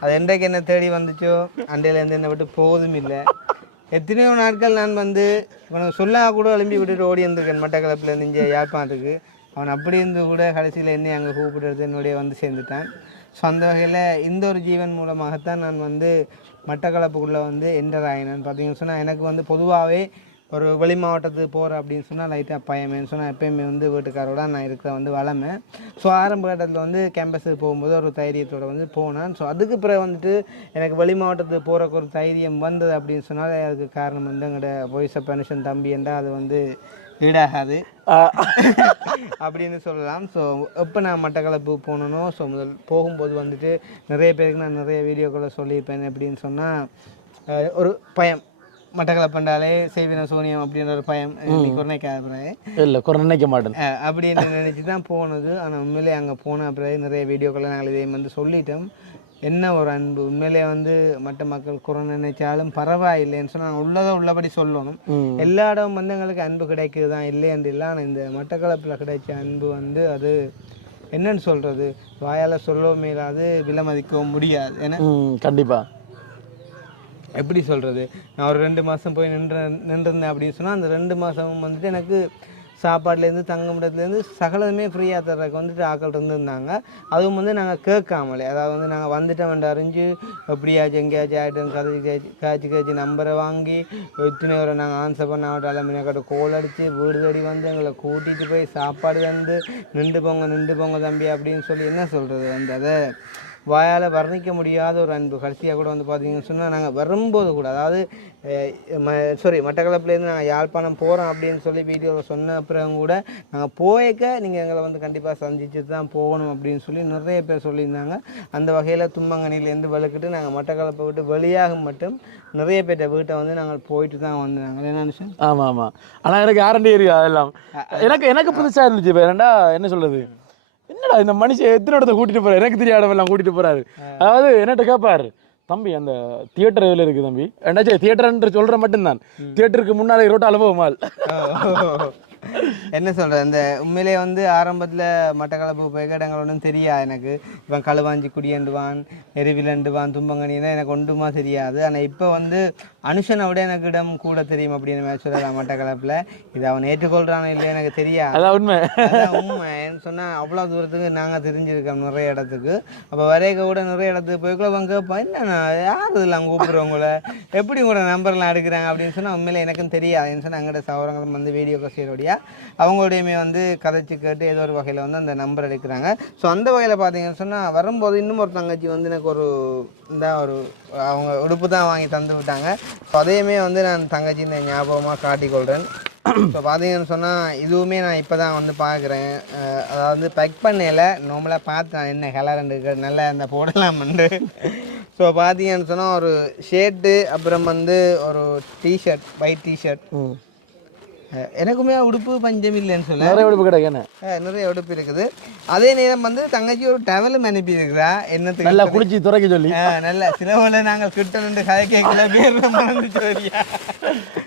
அது என்றைக்கு என்ன தேடி வந்துச்சோ அண்டையிலேருந்து என்னை விட்டு போவதும் இல்லை. எத்தனையோ நாட்கள் நான் வந்து இவனுக்கு சொல்லாக கூட எழும்பி விட்டுட்டு ஓடி வந்திருக்கேன் மட்டக்களப்புலேருந்து இங்கே யாழ்ப்பாணத்துக்கு. அவன் அப்படி இருந்து கூட கடைசியில் என்னை அங்கே கூப்பிடுறது என்னுடைய வந்து சேர்ந்துட்டான். ஸோ அந்த வகையில் இந்த ஒரு ஜீவன் மூலமாகத்தான் நான் வந்து மட்டக்களப்புக்குள்ளே வந்து என்டர் ஆகினேன். பார்த்தீங்கன்னு சொன்னால் எனக்கு வந்து பொதுவாகவே ஒரு வெளி மாவட்டத்துக்கு போகிறேன் அப்படின்னு சொன்னால் லைட்டாக பயமேன்னு சொன்னால் எப்போயுமே வந்து வீட்டுக்காரோட நான் இருக்கிற வந்து வளமை. ஸோ ஆரம்ப கட்டத்தில் வந்து கேம்பஸுக்கு போகும்போது ஒரு தைரியத்தோடு வந்து போனேன். ஸோ அதுக்கு பிறகு வந்துட்டு எனக்கு வெளி மாவட்டத்துக்கு போகிறக்கு ஒரு தைரியம் வந்தது அப்படின்னு சொன்னால் அதுக்கு காரணம் வந்து எங்களோட வாய்ஸ் ஆஃப் பெனிஷன் தம்பி என்றால் அது வந்து ஈடாகாது அப்படின்னு சொல்லலாம். ஸோ எப்போ நான் மட்டக்களப்பு போனனோ ஸோ முதல் போகும்போது வந்துட்டு நிறைய பேருக்கு நான் நிறைய வீடியோக்களை சொல்லியிருப்பேன். எப்படின்னு சொன்னால் ஒரு பயம், மட்டக்களப்புண்டாலே செய்வின சோனியம் அப்படின்ற ஒரு பயம் நினைக்க மாட்டேன் அப்படின்னு நினச்சி தான் போனது. ஆனால் உண்மையிலே அங்கே போன பிறகு நிறைய வீடியோக்களை நாங்கள் இதே வந்து சொல்லிட்டோம். என்ன ஒரு அன்பு உண்மையிலே வந்து மற்ற மக்கள் குறை நினைச்சாலும் பரவாயில்லைன்னு சொன்னால் நாங்கள் உள்ளதை உள்ளபடி சொல்லணும். எல்லா இடமும் வந்து எங்களுக்கு அன்பு கிடைக்குது தான் இல்லையன்று இல்லை. ஆனால் இந்த மட்டக்களப்பில் கிடைச்ச அன்பு வந்து அது என்னன்னு சொல்கிறது, வாயால் சொல்லவும் மேலாது, விலைமதிக்கவும் முடியாது. ஏன்னா கண்டிப்பாக எப்படி சொல்கிறது, நான் ஒரு 2 மாதம் போய் நின்றுருந்தேன் அப்படின்னு சொன்னால் அந்த 2 மாதமும் வந்துட்டு எனக்கு சாப்பாடுலேருந்து தங்குமிடத்துலேருந்து சகலதுமே ஃப்ரீயாக தர்றதுக்கு வந்துட்டு ஆக்கள் இருந்துருந்தாங்க. அதுவும் வந்து நாங்கள் கேட்காமலே, அதாவது வந்து நாங்கள் வந்துட்டோம் அறிஞ்சு எப்படியாச்சும் எங்கேயாச்சும் ஆகிட்டு காய்ச்சி நம்பரை வாங்கி இத்தனை வரை நாங்கள் ஆன்சர் பண்ண ஆகட்டும் மினக்கட்ட கோல் அடித்து வீடு தேடி வந்து எங்களை கூட்டிகிட்டு போய் சாப்பாடு வந்து நின்று போங்க தம்பி அப்படின்னு சொல்லி என்ன சொல்கிறது வந்து அதை வாயால் வர்ணிக்க முடியாத ஒரு அன்பு. கடைசியாக கூட வந்து பார்த்தீங்கன்னு சொன்னால் நாங்கள் வரும்போது கூட, அதாவது மட்டக்களப்புலேருந்து நாங்கள் யாழ்ப்பாணம் போகிறோம் அப்படின்னு சொல்லி வீடியோவில் சொன்ன அப்புறம் கூட நாங்கள் போய்க்க நீங்கள் எங்களை வந்து கண்டிப்பாக சந்திச்சு தான் போகணும் அப்படின்னு சொல்லி நிறைய பேர் சொல்லியிருந்தாங்க. அந்த வகையில் தும்பங்கனிலேருந்து வலுக்கிட்டு நாங்கள் மட்டக்களப்பை விட்டு வெளியாக மட்டும் நிறைய பேர்ட்ட வீட்டை வந்து நாங்கள் போயிட்டு தான் வந்தாங்க. என்ன விஷயம்? ஆமாம். ஆனால் எனக்கு யாரண்டி ஏரியா எல்லாம் எனக்கு புதுசாக இருந்துச்சு. வேறண்டா என்ன சொல்கிறது, என்னடா இந்த மனுஷன் எத்தனை இடத்த கூட்டிட்டு போறாரு, எனக்கு தெரியாத இடமெல்லாம் கூட்டிட்டு போறாரு. அதாவது என்னட்ட கேட்பாரு, தம்பி அந்த தியேட்டர் எதில் இருக்கு தம்பி, என்னாச்சு தியேட்டர்ன்ற சொல்ற மட்டும்தான், தியேட்டருக்கு முன்னாலே ரோட்டால போமால். என்ன சொல்கிறேன், இந்த உண்மையிலே வந்து ஆரம்பத்தில் மட்டக்களப்பு போய் இடங்கள் ஒன்றும் தெரியாது எனக்கு. இவன் களுவாஞ்சி குடியண்டுவான், எருவிலண்டுவான், தும்பங்கனின்னா எனக்கு ஒன்றுமா தெரியாது. ஆனால் இப்போ வந்து அனுஷனை விட எனக்கு இடம் கூட தெரியும் அப்படின்னு சொல்லலாம் மட்டக்களப்பில். இது அவன் ஏற்றுக்கொள்கிறானோ இல்லை எனக்கு தெரியாது. அதான் உண்மை. உண்மைன்னு சொன்னால் அவ்வளோ தூரத்துக்கு நாங்கள் தெரிஞ்சிருக்கோம் நிறைய இடத்துக்கு. அப்போ வரைக்க கூட நிறைய இடத்துக்கு போய்க்குள்ள அவங்க கேட்பான், என்னண்ணா யார் இதெல்லாம் கூப்பிட்றவங்கள எப்படி கூட நம்பர்லாம் எடுக்கிறாங்க அப்படின்னு சொன்னால் உண்மையிலே எனக்கும் தெரியாதுன்னு சொன்னால் எங்கள்கிட்ட சவரங்களும் வந்து வீடியோ கசையோடைய அவங்களுடையுமே வந்து கதைச்சு கேட்டு ஏதோ ஒரு வகையில் வந்து அந்த நம்பர் எடுக்கிறாங்க. ஸோ அந்த வகையில் பார்த்தீங்கன்னு சொன்னால் வரும்போது இன்னும் ஒரு தங்கச்சி வந்து எனக்கு ஒரு அவங்க உடுப்பு தான் வாங்கி தந்து விட்டாங்க. ஸோ அதையுமே வந்து நான் தங்கச்சின்னு ஞாபகமாக காட்டிக்கொள்கிறேன். ஸோ பார்த்தீங்கன்னு சொன்னால் இதுவுமே நான் இப்போ தான் வந்து பார்க்குறேன். அதாவது பேக் பண்ணல நார்மலாக பார்த்தேன் என்ன கலர் நல்லா அந்த போடலாம்ண்டு. ஸோ பார்த்தீங்கன்னு சொன்னால் ஒரு ஷர்ட்டு, அப்புறம் வந்து ஒரு டிஷர்ட், ஒயிட் டிஷர்ட், எனக்குமே உடுப்பு பஞ்சம் இல்லைன்னு சொல்ல நிறைய உடுப்பு கிடையாது, நிறைய உடுப்பு இருக்குது. அதே நேரம் வந்து தங்கச்சி ஒரு டவலும் அனுப்பி இருக்கிறா என்னத்துக்கு நல்லா குளிச்சு துறைக்க சொல்லி. நல்ல சிலவுல நாங்கள் கிட்ட நின்று கதை கேட்கல பேர் மறந்துச்சோரியா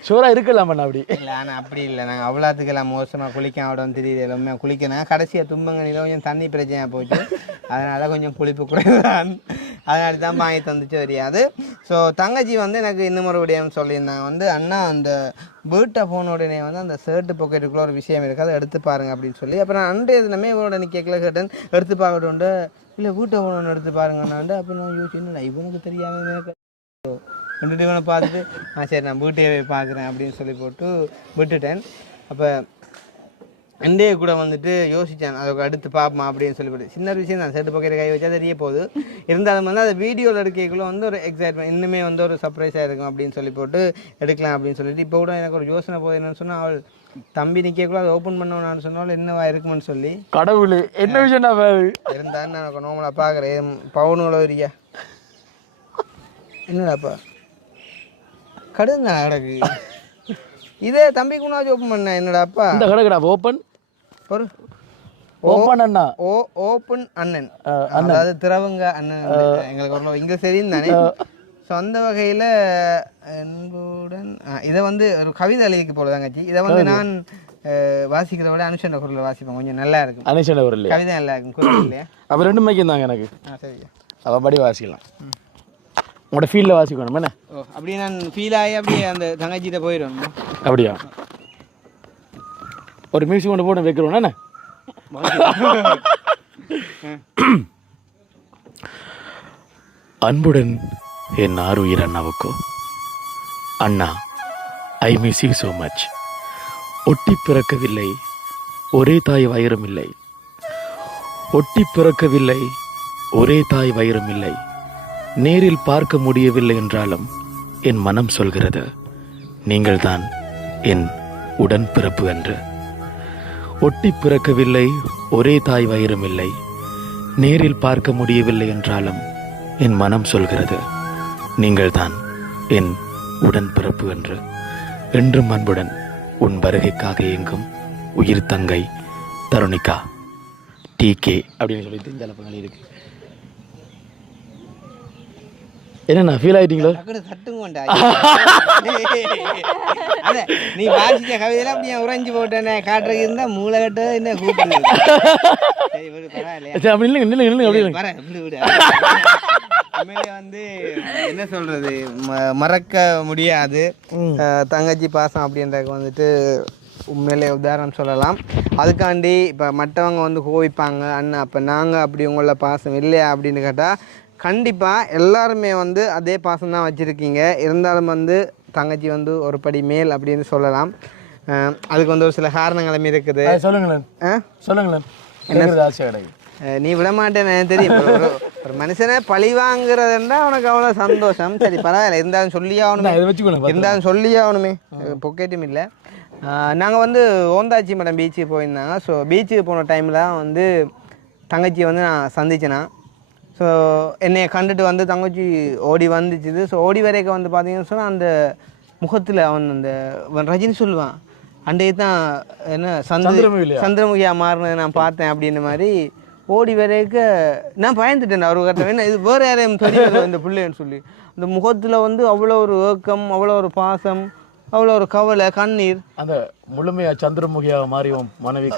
ஷூரா இருக்கலாம் அப்படி இல்லை. ஆனால் அப்படி இல்லை, நாங்கள் அவ்வளோத்துக்கெல்லாம் மோசமாக குளிக்க அவ்வளோ தெரியுது எல்லாமே குளிக்கணும். கடைசியாக தும்பங்கனியில் கொஞ்சம் தண்ணி பிரச்சனையாக போச்சு, அதனால் கொஞ்சம் குளிப்பு குறைதான், அதனால தான் வாங்கி தந்துச்சு தெரியாது. ஸோ தங்கச்சி வந்து எனக்கு இன்னும் ஒரு விடயம் சொல்லியிருந்தாங்க வந்து அண்ணா அந்த வீட்டை போனோடனே வந்து அந்த ஷர்ட்டு பாக்கெட்டுக்குள்ள ஒரு விஷயம் இருக்குது அதை எடுத்து பாருங்க அப்படின்னு சொல்லி. அப்புறம் அன்றைய தினமே இவனோட நீ கேட்கல கேட்டேன் எடுத்து பார்க்கட்டு இல்லை வீட்டை போனோன்னு எடுத்து பாருங்கண்ணாண்டு. அப்போ நான் யோசிச்சு இவனுக்கு தெரியாமல் ரெண்டு இவனை பார்த்துட்டு சரி நான் வீட்டையே பார்க்குறேன் அப்படின்னு சொல்லி போட்டு விட்டுட்டேன். அப்போ அண்டே கூட வந்துட்டு யோசித்தேன் அதுக்கு அடுத்து பார்ப்போம் அப்படின்னு சொல்லிவிட்டு. சின்ன விஷயம் தான், ஷர்ட்டு பாக்கெட் கை வச்சா தெரிய போகுது, இருந்தாலும் வந்து அதை வீடியோவில் எடுக்கக்குள்ள வந்து ஒரு எக்ஸைட்மெண்ட் இன்னுமே வந்து ஒரு சர்ப்ரைஸாக இருக்கும் அப்படின்னு சொல்லி போட்டு எடுக்கலாம் அப்படின்னு சொல்லிட்டு. இப்போ கூட எனக்கு ஒரு யோசனை போகுது என்னன்னு சொன்னால் அவள் தம்பி நிற்கக்குள்ள அதை ஓப்பன் பண்ணணும்னு சொன்னாலும் என்னவா இருக்குமென்னு சொல்லி. கடவுள் என்ன விஷயம் இருந்தாலும் நான் நோமலாக பார்க்குறேன் பவுனுங்களோ இருக்கியா என்னடாப்பா கடுங்க கிடக்கு இதே தம்பிக்கு முன்னாடி ஓப்பன் பண்ண என்னடாப்பா இந்த கடை ஓப்பன் ஒரு ஓப்பன் அண்ணா ஓப்பன் அண்ணன் அதாவது திரவங்க அண்ணன் எங்களுக்கு ஒரு இங்கே சரின்னு தானே. ஸோ அந்த வகையில் அன்புடன் இதை வந்து ஒரு கவிதை எழுதிக்கு போல தங்கச்சி. இதை வந்து நான் வாசிக்கிறத விட அனுஷண்ட குரலில் வாசிப்பேன், கொஞ்சம் நல்லா இருக்கும். அனுஷண்ட குரல் கவிதை நல்லா இருக்கும் குரல் இல்லையா? அப்போ ரெண்டு மைக்கும் தாங்க எனக்கு. சரியா அவள் படி வாசிக்கலாம், உங்களோட ஃபீல்டில் வாசிக்கணும் என்ன? ஓ அப்படியே நான் ஃபீல் ஆகி அப்படியே அந்த தங்கச்சிட்ட போயிடும். அப்படியா? ஒரு மியூசிக் கொண்டு போட்டு வைக்கிறோம் என்ன? அன்புடன் என் ஆருயிர் அண்ணாவுக்கோ. அண்ணா, I miss you so much. ஒட்டி பிறக்கவில்லை, ஒரே தாய் வயிறும் இல்லை. ஒட்டி பிறக்கவில்லை, ஒரே தாய் வயிறும் இல்லை. நேரில் பார்க்க முடியவில்லை என்றாலும் என் மனம் சொல்கிறது நீங்கள்தான் என் உடன்பிறப்பு என்று. ஒட்டி பிறக்கவில்லை, ஒரே தாய் வயிறும் இல்லை. நேரில் பார்க்க முடியவில்லை என்றாலும் என் மனம் சொல்கிறது நீங்கள்தான் என் உடன்பிறப்பு என்று. என்றும் அன்புடன் உன் வருகைக்காக எங்கும் உயிர் தங்கை தருணிகா TK அப்படின்னு சொல்லி தெரிஞ்சாலப்பங்கள் இருக்கு. என்ன ஃபீல் ஆயிட்டீங்களோ? நீ வாசிச்ச கவிதையில அப்படியே உறைஞ்சி போட்டேனே காட்டுறதுக்கு இருந்தா மூளை கட்ட என்ன கூப்பிடுது. உண்மையிலே வந்து என்ன சொல்றது, மறக்க முடியாது தங்கச்சி பாசம் அப்படின்றதுக்கு வந்துட்டு உண்மையிலே உதாரணம் சொல்லலாம். அதுக்காண்டி இப்போ மற்றவங்க வந்து கோவிப்பாங்க அண்ணா அப்போ நாங்கள் அப்படி உங்கள பாசம் இல்லையா அப்படின்னு கேட்டால் கண்டிப்பாக எல்லாருமே வந்து அதே பாசம் தான் வச்சுருக்கீங்க. இருந்தாலும் வந்து தங்கச்சி வந்து ஒரு படி மேல் அப்படின்னு சொல்லலாம். அதுக்கு வந்து ஒரு சில காரணங்களும் இருக்குது. சொல்லுங்களேன் சொல்லுங்களேன். என்ன நீ விட மாட்டேன்னு தெரியும். ஒரு மனுஷனை பழி வாங்குறதுன்னா உனக்கு அவ்வளோ சந்தோஷம். சரி பரவாயில்ல, இருந்தாலும் சொல்லியாகணுமே, இருந்தாலும் சொல்லியாகணுமே, பொக்கேட்டும் இல்லை. நாங்கள் வந்து ஓந்தாச்சி மடம் பீச்சுக்கு போயிருந்தாங்க. ஸோ பீச்சுக்கு போன டைமில் வந்து தங்கச்சியை வந்து நான் சந்திச்சேனா. ஸோ என்னையை கண்டுட்டு வந்து தங்கச்சி ஓடி வந்துச்சுது. ஸோ ஓடி வரைக்கும் வந்து பார்த்தீங்கன்னு சொன்னால் அந்த முகத்தில் அவன் அந்த ரஜினி சொல்லுவான் அன்றைய தான் என்ன சந்திரமுகியாக மாறினதை நான் பார்த்தேன் அப்படின்ற மாதிரி ஓடி வரைக்க நான் பயந்துட்டேன். அவரு கட்ட என்ன இது வேறு யாரையும் தெரியாது இந்த பிள்ளைன்னு சொல்லி. அந்த முகத்தில் வந்து அவ்வளோ ஒரு ஏக்கம், அவ்வளோ ஒரு பாசம், அவ்வளோ ஒரு கவலை, கண்ணீர். அந்த முழுமையா சந்திரமுகியாக மாறியும் மனைவி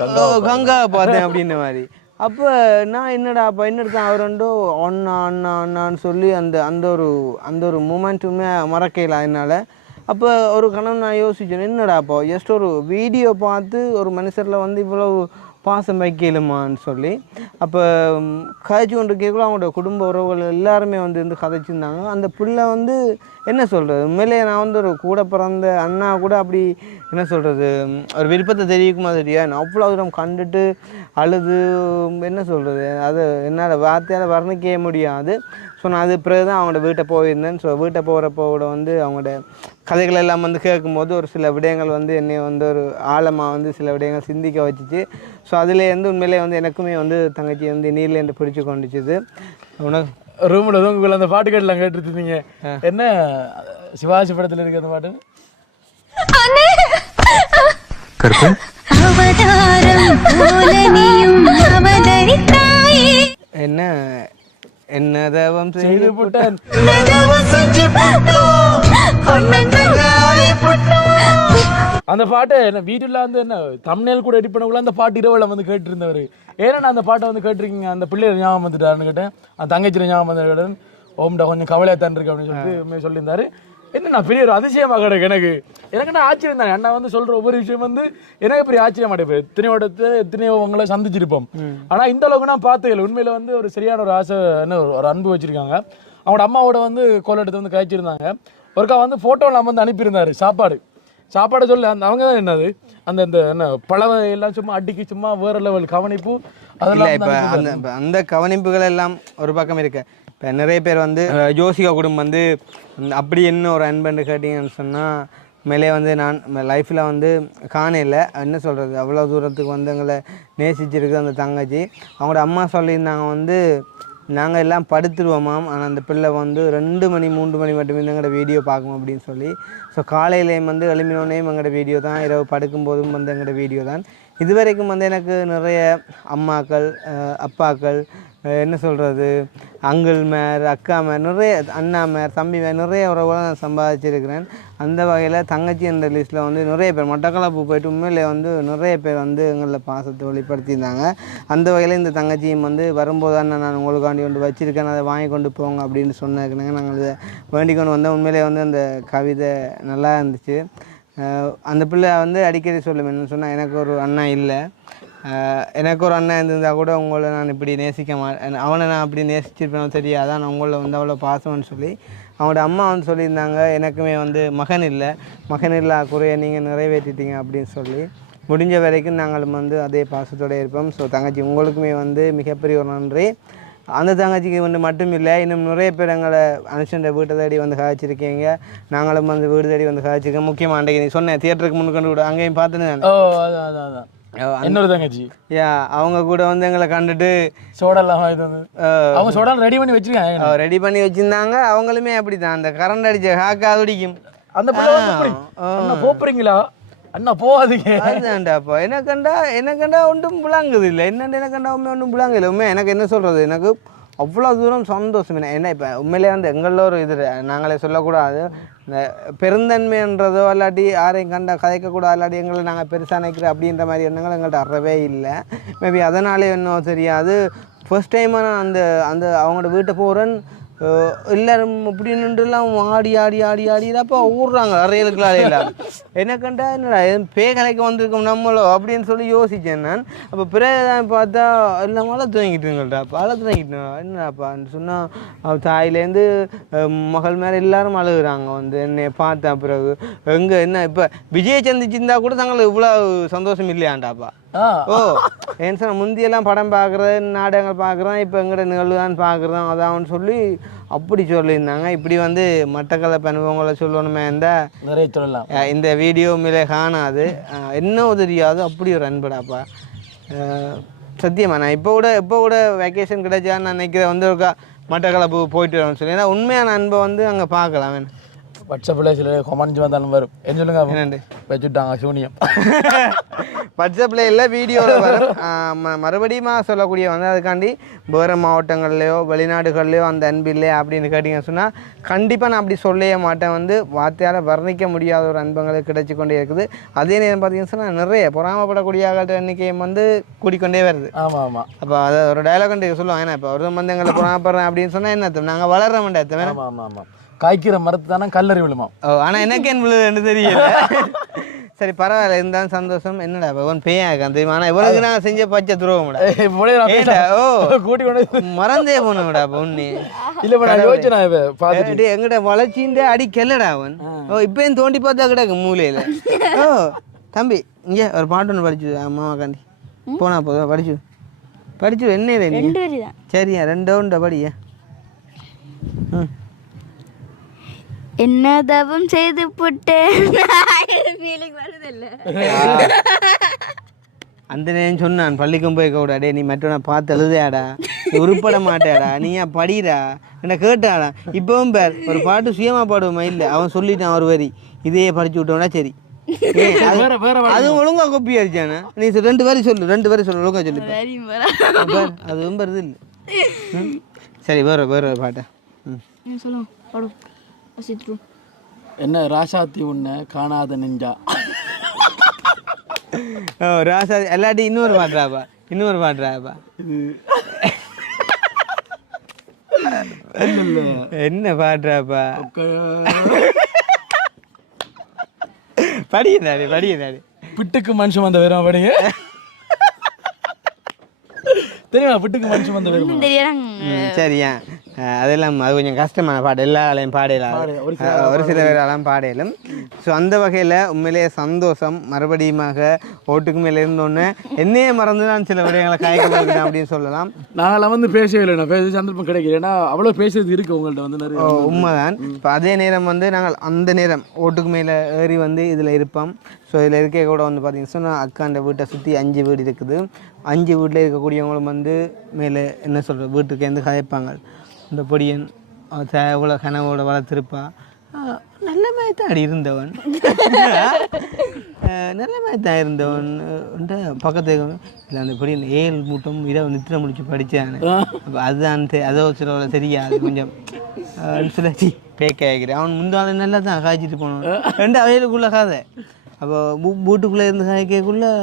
கங்கா பார்த்தேன் அப்படின்ற மாதிரி. அப்போ நான் என்னடா அப்போ என்னெடுத்தான் அவர் ரெண்டோ அண்ணா அண்ணா அண்ணான்னு சொல்லி அந்த ஒரு மூமெண்ட்டுமே மறக்கல அதனால். அப்போ ஒரு கணம் நான் யோசிச்சேன் என்னடா அப்போ ஜஸ்ட் ஒரு வீடியோ பார்த்து ஒரு மனுஷரில் வந்து இவ்வளோ பாசம் வைக்கலுமான்னு சொல்லி. அப்போ கதைச்சி கொண்டு கேட்கல அவங்களோட குடும்ப உறவுகள் எல்லாருமே வந்து இருந்து கதைச்சிருந்தாங்க. அந்த பிள்ளை வந்து என்ன சொல்கிறது, உண்மையிலே நான் வந்து ஒரு கூட பிறந்த அண்ணா கூட அப்படி என்ன சொல்கிறது ஒரு விருப்பத்தை தெரிவிக்குமா தெரியா நான் அவ்வளோ தூரம் கண்டுட்டு அழுது என்ன சொல்கிறது அது என்னால் வார்த்தையால் வர்ணிக்கவே முடியாது. ஸோ நான் அது பிறகு தான் அவங்களோட வீட்டை போயிருந்தேன். ஸோ வீட்டை போகிறப்போட வந்து அவங்களோட கதைகள் எல்லாம் வந்து கேட்கும்போது ஒரு சில விடயங்கள் வந்து என்னை வந்து ஒரு ஆழமாக வந்து சில விடயங்கள் சிந்திக்க வச்சுச்சு. ஸோ அதுலேருந்து உண்மையிலே வந்து எனக்குமே வந்து தங்கச்சி வந்து நீரில் என்று பிடிச்சி கொண்டுச்சுது. உனக்கு ரூமில் உங்களை அந்த பாட்டு கேட்டலாம் கேட்டுருந்தீங்க என்ன சிவாஜி படத்தில் இருக்க அந்த பாட்டு கருப்பு என்ன என்ன தேவம் செய்து போட்டேன் அந்த பாட்டை என்ன வீட்டுல வந்து என்ன தம்ப்நெயில் கூட எடிட் பண்ணக்குள்ள அந்த பாட்டு இரவுல வந்து கேட்டு இருந்தவர். ஏன்னா நான் அந்த பாட்டை வந்து கேட்டிருக்கீங்க அந்த பிள்ளைய ஞாபகம் வந்துட்டாருன்னு கேட்டேன். அந்த தங்கச்சியில ஞாபகம் வந்து ஓம்டா கொஞ்சம் கவலையா தான் இருக்கு அப்படின்னு சொல்லிட்டு சொல்லியிருந்தாரு. என்ன நான் பெரிய ஒரு அதிசயமாக கிடக்கு எனக்கு நான் ஆச்சரியம் தானே அண்ணா வந்து சொல்ற ஒவ்வொரு விஷயம் வந்து எனக்கு பெரிய ஆச்சரியம் மாட்டேன். எத்தனையோ உங்களை சந்திச்சிருப்போம். ஆனா இந்த அளவுக்கு நான் பார்த்ததில்லை. உண்மையில வந்து ஒரு சரியான ஒரு ஆசை என்ன ஒரு அன்பு வச்சிருக்காங்க. அவங்களோட அம்மாவோட வந்து கோல் எடுத்து வந்து கழிச்சிருந்தாங்க. ஒருக்கா வந்து போட்டோ நம்ம வந்து அனுப்பியிருந்தாரு சாப்பாடு சொல்ல அந்த அவங்க தான் என்னது அந்த இந்த என்ன பழவை எல்லாம் சும்மா அடிக்கி சும்மா வேற லெவல் கவனிப்பு அதெல்லாம். இப்போ அந்த கவனிப்புகள் எல்லாம் ஒரு பக்கம் இருக்கு. இப்போ நிறைய பேர் வந்து ஜோசிகா குடும்பம் வந்து அப்படி என்ன ஒரு அன்புன்னு கேட்டிங்கன்னு சொன்னால் மேலே வந்து நான் லைஃப்பில் வந்து காணையில் என்ன சொல்கிறது அவ்வளோ தூரத்துக்கு வந்து எங்களை நேசிச்சிருக்கு அந்த தங்கச்சி. அவங்களோட அம்மா சொல்லியிருந்தாங்க வந்து நாங்கள் எல்லாம் படுத்துருவோமாம், ஆனால் அந்த பிள்ளை வந்து 2 மணி 3 மணி மட்டுமே எங்களோட வீடியோ பார்க்கணும் அப்படின்னு சொல்லி. ஸோ காலையிலேயும் வந்து எழுப்பினோடனேயும் எங்களோட வீடியோ தான், இரவு படுக்கும்போதும் வந்து எங்களோட வீடியோ தான். இதுவரைக்கும் வந்து எனக்கு நிறைய அம்மாக்கள் அப்பாக்கள் என்ன சொல்கிறது அங்கிள் மேர் அக்கா மேர் நிறைய அண்ணா மேர் தம்பி மேர் நிறைய உறவுகளை நான் சம்பாதிச்சிருக்கிறேன். அந்த வகையில் தங்கச்சி என்ற லிஸ்ட்டில் வந்து நிறைய பேர் மட்டக்களப்பு போயிட்டு உண்மையிலே வந்து நிறைய பேர் வந்து எங்களில் பாசத்தை வெளிப்படுத்தியிருந்தாங்க. அந்த வகையில் இந்த தங்கச்சியும் வந்து வரும்போது தான் நான் உங்களுக்காண்டி கொண்டு வச்சுருக்கேன் அதை வாங்கி கொண்டு போங்க அப்படின்னு சொன்னாங்க. நாங்கள் இதை வேண்டிக் கொண்டு வந்தோம். உண்மையிலே வந்து அந்த கவிதை நல்லா இருந்துச்சு. அந்த பிள்ளை வந்து அடிக்கடி சொல்லுவேன் என்ன சொன்னால் எனக்கு ஒரு அண்ணா இல்லை, எனக்கு ஒரு அண்ணன் இருந்திருந்தால் கூட உங்களை நான் இப்படி நேசிக்க மாட்டேன், அவனை நான் அப்படி நேசிச்சிருப்பேன் தெரியாது, நான் உங்களை வந்து அவ்வளோ பாசம்னு சொல்லி. அவனோட அம்மா வந்து சொல்லியிருந்தாங்க எனக்குமே வந்து மகன் இல்லை குறைய நீங்கள் நிறைவேற்றிட்டீங்க அப்படின்னு சொல்லி. முடிஞ்ச வரைக்கும் நாங்களும் வந்து அதே பாசத்தோடு இருப்போம். ஸோ தங்கச்சி உங்களுக்குமே வந்து மிகப்பெரிய ஒரு நன்றி. அந்த தங்கச்சிக்கு வந்து மட்டும் இல்லை, இன்னும் நிறைய பேர் எங்களை அனுஷன்ற வீட்டை தேடி வந்து காய்ச்சிருக்கீங்க. நாங்களும் வந்து வீடு தேடி வந்து காய்ச்சிருக்கேன். முக்கியமாக அன்றைக்கு நீ சொன்னேன் தியேட்டருக்கு முன்னுக்கொண்டு விட அங்கேயும் பார்த்துன்னு இன்னொரு தங்கச்சி அவங்க கூட வந்து எங்களை கண்டுட்டு சோடெல்லாம் அவங்க சோடா ரெடி பண்ணி வச்சிருக்காங்க. ரெடி பண்ணி வச்சிருந்தாங்க. அவங்களுமே அப்படிதான் அந்த கரண்ட் அடிச்ச ஹாக்கா துடிக்கும் அந்த போறீங்களா அண்ணா போகாதீங்க அதுதான்டாப்பா. எனக்கண்டா ஒன்றும் புழங்குது இல்லை என்னென்ன எனக்கண்டா உண்மை ஒன்றும் புழங்கு இல்லை. உண்மை எனக்கு என்ன சொல்கிறது எனக்கு அவ்வளோ தூரம் சந்தோஷம். என்ன இப்போ உண்மையிலே வந்து எங்களில் ஒரு இது நாங்களே சொல்லக்கூடாது, இந்த பெருந்தன்மைன்றதோ இல்லாட்டி யாரையும் கண்டா கதைக்கக்கூடாது இல்லாட்டி எங்களை நாங்கள் பெருசாக நினைக்கிறோம் அப்படின்ற மாதிரி எண்ணங்கள் எங்கள்கிட்ட அறவே இல்லை. மேபி அதனாலே இன்னும் தெரியாது. ஃபர்ஸ்ட் டைமாக நான் அந்த அவங்களோட வீட்டை போகிறேன். எல்லோரும் இப்படின்னுலாம் ஆடி ஆடி ஆடி ஆடிதாப்பா ஊடுறாங்க அறையலுக்குலாம் எல்லாம். எனக்கண்டா என்னடா பேகலைக்கு வந்திருக்கோம் நம்மளோ அப்படின்னு சொல்லி யோசித்தேன் நான். அப்போ பிறகு தான் பார்த்தா எல்லாம் மழை தூங்கிட்டுங்கள்டா மழை தூங்கிட்டேன் என்னடாப்பான்னு சொன்னால் தாயிலேருந்து மகள் மேலே எல்லோரும் அழுகுறாங்க வந்து என்னை பார்த்தா. பிறகு எங்கே என்ன இப்போ விஜயை சந்திச்சிருந்தா கூட தங்களுக்கு இவ்வளோ சந்தோஷம் இல்லையாண்டாப்பா. ஏன்னு சொன்னால் முந்தியெல்லாம் படம் பார்க்குறது நாடகங்கள் பார்க்குறோம், இப்போ எங்கட நிகழ்வு தான் பார்க்குறோம் அதான்னு சொல்லி அப்படி சொல்லியிருந்தாங்க. இப்படி வந்து மட்டக்களப்பு அனுபவங்களை சொல்லணுமே இருந்தால் நிறைய சொல்லலாம். இந்த வீடியோ மேலே காணாது என்ன தெரியாது அப்படி ஒரு அன்படாப்பா. சத்தியமாக நான் இப்போ கூட வெக்கேஷன் கிடைச்சான்னு நான் நினைக்கிறேன் வந்து ஒரு மட்டக்களப்பு போயிட்டு வரேன்னு சொல்லி. ஏன்னா உண்மையான அன்பை வந்து அங்கே பார்க்கலாம். வேணும் வாட்ஸ்அப்பில் சில கமெண்ட்ஸ் வந்தாலும் வரும். என்ன சொல்லுங்க என்னண்டு வச்சுட்டாங்க சூனியம் வாட்ஸ்அப்பில் இல்லை வீடியோவில் வரும். மறுபடியும் சொல்லக்கூடிய வந்து அதுக்காண்டி வேறு மாவட்டங்கள்லையோ வெளிநாடுகள்லையோ அந்த அன்பு இல்லை அப்படின்னு கேட்டிங்க சொன்னால் கண்டிப்பாக நான் அப்படி சொல்லவே மாட்டேன். வந்து வார்த்தையால் வர்ணிக்க முடியாத ஒரு அன்பங்களுக்கு கிடைச்சி கொண்டே இருக்குது. அதே நேரம் பார்த்தீங்கன்னு சொன்னால் நிறைய பொறாமப்படக்கூடிய எண்ணிக்கையும் வந்து கூடிக்கொண்டே வருது. ஆமாம் ஆமாம். அப்போ அதை ஒரு டைலாக் சொல்லுவாங்க ஏன்னா இப்போ ஒரு வந்து எங்களை பொறாமப்படுறேன் அப்படின்னு சொன்னால் என்ன நாங்கள் வளர மாட்டேன். ஆமாம் ஆமாம் ஆமாம். காய்க்கிற மரத்து தானே கல்லறி விழுமா. ஆனால் எனக்கு என்ன விழுதுன்னு தெரியல. சரி பரவாயில்ல இருந்தாலும் சந்தோஷம். என்னடா ஒன் பேயாக்க தெரியுமா. ஆனால் இவ்வளவுக்கு நாங்கள் செஞ்ச பச்சை துருவோம்டா கூட்டி கொண்டு மறந்தே போனோம்டா பொண்ணு இல்லை எங்கட வளர்ச்சின்ற அடி கெல்லடா அவன். இப்பயும் தோண்டி பார்த்தா கிடக்கு மூலையில். தம்பி இங்கே ஒரு பாட்டு ஒன்று படிச்சு அம்மாவா காண்டி போனா போதும் படிச்சு என்ன சரியா 2 படியா. என்ன தவம் செய்து புட்டேன் அந்த நேரம் சொன்னான் பள்ளிக்கும் போய் கூடாடே நீ மற்றவனை பார்த்து எழுதாடா நீ உருப்பட மாட்டாடா நீ ஏன் படிடா என்ன கேட்டாடா. இப்பவும் பேர் ஒரு பாட்டு சுயமாக பாடுவோமா இல்லை அவன் சொல்லிட்டான் ஒரு வரி இதையே படிச்சு விட்டோம்னா சரி அது ஒழுங்கா கொப்பி அடிச்சானே நீ 2 பேரும் சொல்லு ஒழுங்கா சொல்லு அதுவும் வருது இல்லை சரி வேற பாட்டை என்ன ராசாத்தி உன்னை காணாத நெஞ்சா ராசாதி எல்லாட்டி இன்னொரு பாட்டுறாப்பா என்ன பாடுறாப்பா படிக்கிறாரு பிட்டுக்கு மனுஷன் வந்த வேற படிங்க தெரியுமா பிட்டுக்கு மனுஷன் வந்த வேற சரியா அதெல்லாம் அது கொஞ்சம் கஷ்டமான பாட்டு எல்லாரையும் பாடலாம் ஒரு சில பேரெல்லாம் பாடலும் ஸோ அந்த வகையில் உண்மையிலேயே சந்தோஷம் மறுபடியுமாக ஓட்டுக்கு மேலே இருந்தோன்னே என்னையே மறந்து நான் சில விடயங்களை காய்க்க அப்படின்னு சொல்லலாம் நாங்களாம் வந்து பேசவே இல்லை நான் பேச சந்தர்ப்பம் கிடைக்கல ஏன்னா அவ்வளோ பேசுறது இருக்குது உங்கள்கிட்ட வந்து நிறைய உண்மைதான் இப்போ அதே நேரம் வந்து நாங்கள் அந்த நேரம் ஓட்டுக்கு மேலே ஏறி வந்து இதில் இருப்போம் ஸோ இதில் இருக்க கூட வந்து பார்த்தீங்கன்னா சொன்னால் அக்காண்ட வீட்டை சுற்றி 5 வீடு இருக்குது 5 வீட்டில் இருக்கக்கூடியவங்களும் வந்து மேலே என்ன சொல்கிறது வீட்டுக்கு வந்து கதைப்பாங்க இந்த பொடியன் எவ்வளோ கனவோட வளர்த்துருப்பா நல்ல மாதிரி தான் இருந்தவன் பக்கத்து இல்லை அந்த பொடியன் 7 மூட்டம் இரவு நித்திர முடிச்சு படித்தான் அப்போ அதுதான் அதை சில தெரியாது கொஞ்சம் சொல்லி பேக்காகிறேன் அவன் முந்தாள் நல்லா தான் காய்ச்சிட்டு போனான் 2 அவைகளுக்குள்ள காதை அப்போ வீட்டுக்குள்ளே இருந்து காய்க்கக்குள்ளே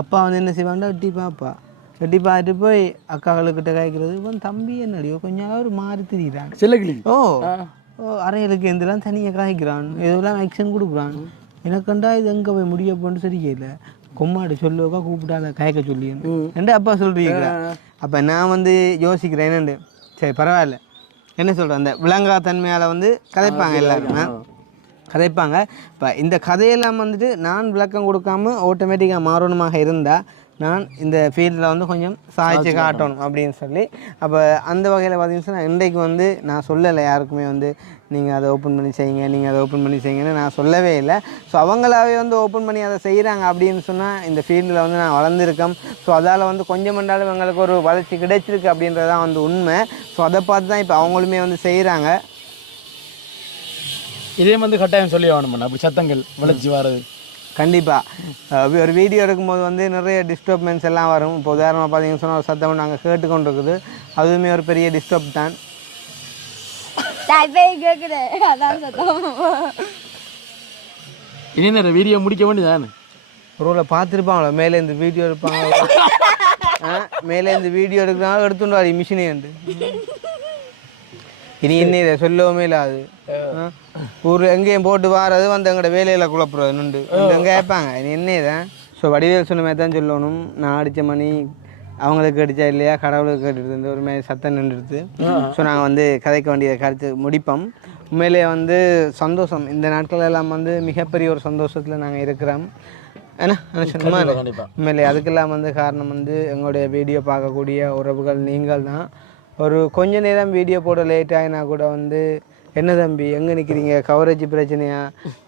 அப்பா வந்து என்ன செய்வான்டா வெட்டி பார்த்துட்டு போய் அக்காக்களுக்கிட்ட காய்க்கிறது இப்போ தம்பி என்னடியோ கொஞ்சம் ஒரு மாறி திரிகிறான் சிலகிளி அறைகளுக்கு எந்தெல்லாம் தனியாக காய்க்கிறான் இதெல்லாம் ஆக்ஷன் கொடுக்குறான் எனக்குண்டா இது எங்கே போய் முடிய போன்னு சரியில்லை கொம்மாடு சொல்லுவா கூப்பிட்டால காய்க்க சொல்லி அப்பா சொல்றீங்க அப்போ நான் வந்து யோசிக்கிறேன் என்னண்டு சரி பரவாயில்ல என்ன சொல்கிறேன் அந்த விளங்கா தன்மையால் வந்து கதைப்பாங்க எல்லாருமே கதைப்பாங்க இப்போ இந்த கதையெல்லாம் வந்துட்டு நான் விளக்கம் கொடுக்காம ஆட்டோமேட்டிக்காக மாறணுமாக இருந்தால் நான் இந்த ஃபீல்டில் வந்து கொஞ்சம் சாய்ச்சி காட்டணும் அப்படின்னு சொல்லி அப்போ அந்த வகையில் பார்த்தீங்கன்னா இன்றைக்கு வந்து நான் சொல்லலை யாருக்குமே வந்து நீங்கள் அதை ஓப்பன் பண்ணி செய்யுங்கன்னு நான் சொல்லவே இல்லை ஸோ அவங்களாவே வந்து ஓப்பன் பண்ணி அதை செய்கிறாங்க அப்படின்னு சொன்னால் இந்த ஃபீல்டில் வந்து நான் வளர்ந்துருக்கேன் ஸோ அதால் வந்து கொஞ்சம் மண்டாலும் எங்களுக்கு ஒரு வளர்ச்சி கிடைச்சிருக்கு அப்படின்றதான் வந்து உண்மை ஸோ அதை பார்த்து தான் இப்போ அவங்களுமே வந்து செய்கிறாங்க இதே வந்து கட்டாயம் சொல்லி ஆகணும் அப்படி சத்தங்கள் வளர்ச்சி வர்றது கண்டிப்பாக ஒரு வீடியோ எடுக்கும்போது வந்து நிறைய டிஸ்டர்பன்ஸ் எல்லாம் வரும் இப்போ உதாரணமாக பார்த்தீங்கன்னு சொன்னால் ஒரு சத்தம் நாங்கள் கேட்டுக்கொண்டு இருக்குது அதுவுமே ஒரு பெரிய டிஸ்டர்ப் தான் இனி இந்த வீடியோ முடிக்க வேண்டியதானே ரோவில் பார்த்துருப்பாங்களோ மேலேருந்து வீடியோ எடுப்பாங்க மேலேருந்து வீடியோ எடுக்கிறாங்க எடுத்துட்டு மிஷினே உண்டு இனி என்ன இதை சொல்லவுமே இல்லாது ஊர் எங்கேயும் போட்டு வாரது வந்து எங்களோட வேலையில் குழப்புறது நுண்டு எங்கே கேட்பாங்க இனி என்ன இதான் ஸோ வடிவேல் சொன்ன மாதிரி தான் சொல்லணும் நான் அடித்த மணி அவங்களுக்கு அடித்தா இல்லையா கடவுளுக்கு கேட்டுருது ஒரு மாதிரி சத்தம் நின்றுடுது ஸோ நாங்கள் வந்து கதைக்க வேண்டிய கருத்து முடிப்போம் உண்மையிலேயே வந்து சந்தோஷம் இந்த நாட்கள் எல்லாம் வந்து மிகப்பெரிய ஒரு சந்தோஷத்தில் நாங்கள் இருக்கிறோம் ஏன்னா சொன்னோமா உண்மையிலே அதுக்கெல்லாம் வந்து காரணம் வந்து எங்களுடைய வீடியோ பார்க்கக்கூடிய உறவுகள் நீங்கள் தான் ஒரு கொஞ்ச நேரம் வீடியோ போட லேட் ஆகினா கூட வந்து என்ன தம்பி எங்கே நிற்கிறீங்க கவரேஜ் பிரச்சனையா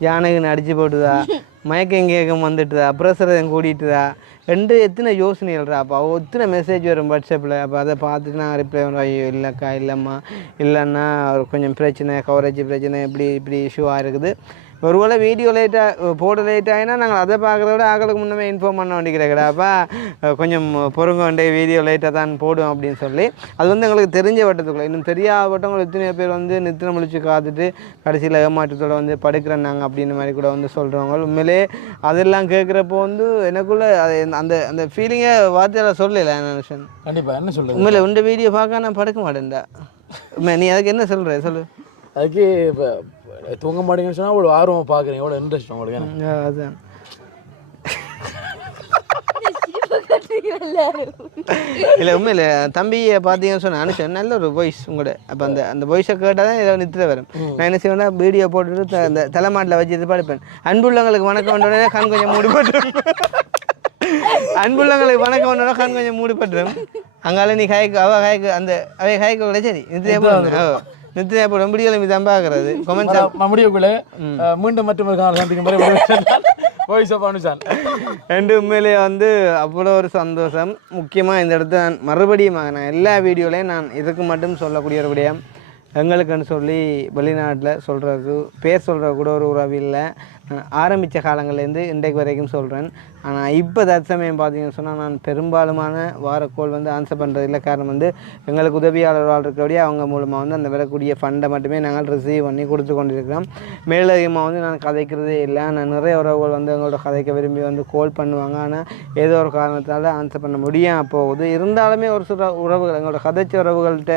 யானைக்குன்னு அடித்து போட்டுதா மயக்கம் கேட்கம் வந்துட்டுதா ப்ரெஷர் கூட்டிட்டுதா எத்தனை யோசனைகள்ரா அப்போ எத்தனை மெசேஜ் வரும் வாட்ஸ்அப்பில் அப்போ அதை பார்த்துட்டு நான் ரிப்ளை பண்ணுறோம் ஐயோ இல்லைக்கா இல்லைம்மா இல்லைன்னா கொஞ்சம் பிரச்சனை கவரேஜ் பிரச்சனை இப்படி இஷ்யூவாக இருக்குது ஒருவேளை வீடியோ லேட்டாக போட லேட் ஆகினா நாங்கள் அதை பார்க்குறத விட ஆக்களுக்கு முன்னமே இன்ஃபார்ம் பண்ண வேண்டிக்கிறேடாப்பா கொஞ்சம் பொறுங்க வேண்டிய வீடியோ லேட்டாக தான் போடும் அப்படின்னு சொல்லி அது வந்து எங்களுக்கு தெரிஞ்ச வட்டத்துக்குள்ள இன்னும் தெரியாதவட்டவங்க எத்தனையோ பேர் வந்து நித்திரம் முழிச்சு காத்துட்டு கடைசியில் ஏமாற்றத்தோடு வந்து படுக்கிறேன்னாங்க அப்படின்னு மாதிரி கூட வந்து சொல்கிறவங்க உண்மையிலே அதெல்லாம் கேட்குறப்போ வந்து எனக்குள்ளே அந்த அந்த ஃபீலிங்கை வார்த்தையில் சொல்லலை நினைச்சேன் கண்டிப்பாக என்ன சொல்லுங்கள் உண்மையில உண்ட வீடியோ பார்க்க நான் படுக்க மாட்டேன்டா நீ அதுக்கு என்ன சொல்கிற சொல்லு அதுக்கு இப்போ தூங்க மாட்டேங்கன்னு சொன்னால் அவ்வளோ ஆர்வமாக பார்க்குறேன் எவ்வளோ இன்ட்ரெஸ்ட் உங்களுக்கு அதுதான் இல்லை உண்மையில் தம்பியை பார்த்தீங்கன்னு சொன்னால் அனுஷன் நல்ல ஒரு வாய்ஸ் உங்களோட அப்போ அந்த வாய்ஸை கேட்டால் தான் ஏதாவது நித்திர வரும் நான் என்ன செய்வேன்னா வீடியோ போட்டுட்டு அந்த தலைமாட்டில் வச்சுட்டு படிப்பேன் அன்புள்ளவங்களுக்கு வணக்கம் வந்தோடனே கண் கொஞ்சம் மூடிப்பட்டுரும் அன்புள்ளவங்களுக்கு வணக்கம் வந்தோடனே கண் கொஞ்சம் மூடிப்பட்டுரும் அங்கால நீ காய்க்கு அவள் காய்க்கு அந்த அவை காய்க்க சரி நித்திரையா போடுங்க நித்திரையா போடும் முடியலை மீது அம்பாகிறது கொமெண்ட்ஸ் முடியக்குள்ளே மீண்டும் மற்றொரு காலம் சந்திக்கும் ரெண்டு உண்மையிலேயே வந்து அவ்வளோ ஒரு சந்தோஷம் முக்கியமாக இந்த இடத்துல நான் மறுபடியும் நான் எல்லா வீடியோலையும் நான் இதுக்கு மட்டும் சொல்லக்கூடிய ஒரு விடயம் எங்களுக்குன்னு சொல்லி வெளிநாட்டில் சொல்கிறது பேர் சொல்கிற கூட ஒரு உறவு இல்லை. ஆரம்பித்த காலங்கள்லேருந்து இன்றைக்கு வரைக்கும் சொல்கிறேன். ஆனால் இப்போ தற்சமயம் பார்த்தீங்கன்னு சொன்னால் நான் பெரும்பாலுமான வாரக்கோள் வந்து ஆன்சர் பண்ணுறதில்ல. காரணம் வந்து எங்களுக்கு உதவியாளர்கள் இருக்கிறபடியே அவங்க மூலமாக வந்து அந்த வரக்கூடிய ஃபண்டை மட்டுமே நாங்கள் ரிசீவ் பண்ணி கொடுத்து கொண்டிருக்கிறோம். மேலதிகமாக வந்து நான் கதைக்கிறதே இல்லை. ஆனால் நிறைய உறவுகள் வந்து எங்களோட கதைக்க விரும்பி வந்து கோல் பண்ணுவாங்க. ஆனால் ஏதோ ஒரு காரணத்தால் ஆன்சர் பண்ண முடியாமல் போகுது. இருந்தாலுமே ஒரு சில உறவுகள் எங்களோட கதைச்ச உறவுகள்கிட்ட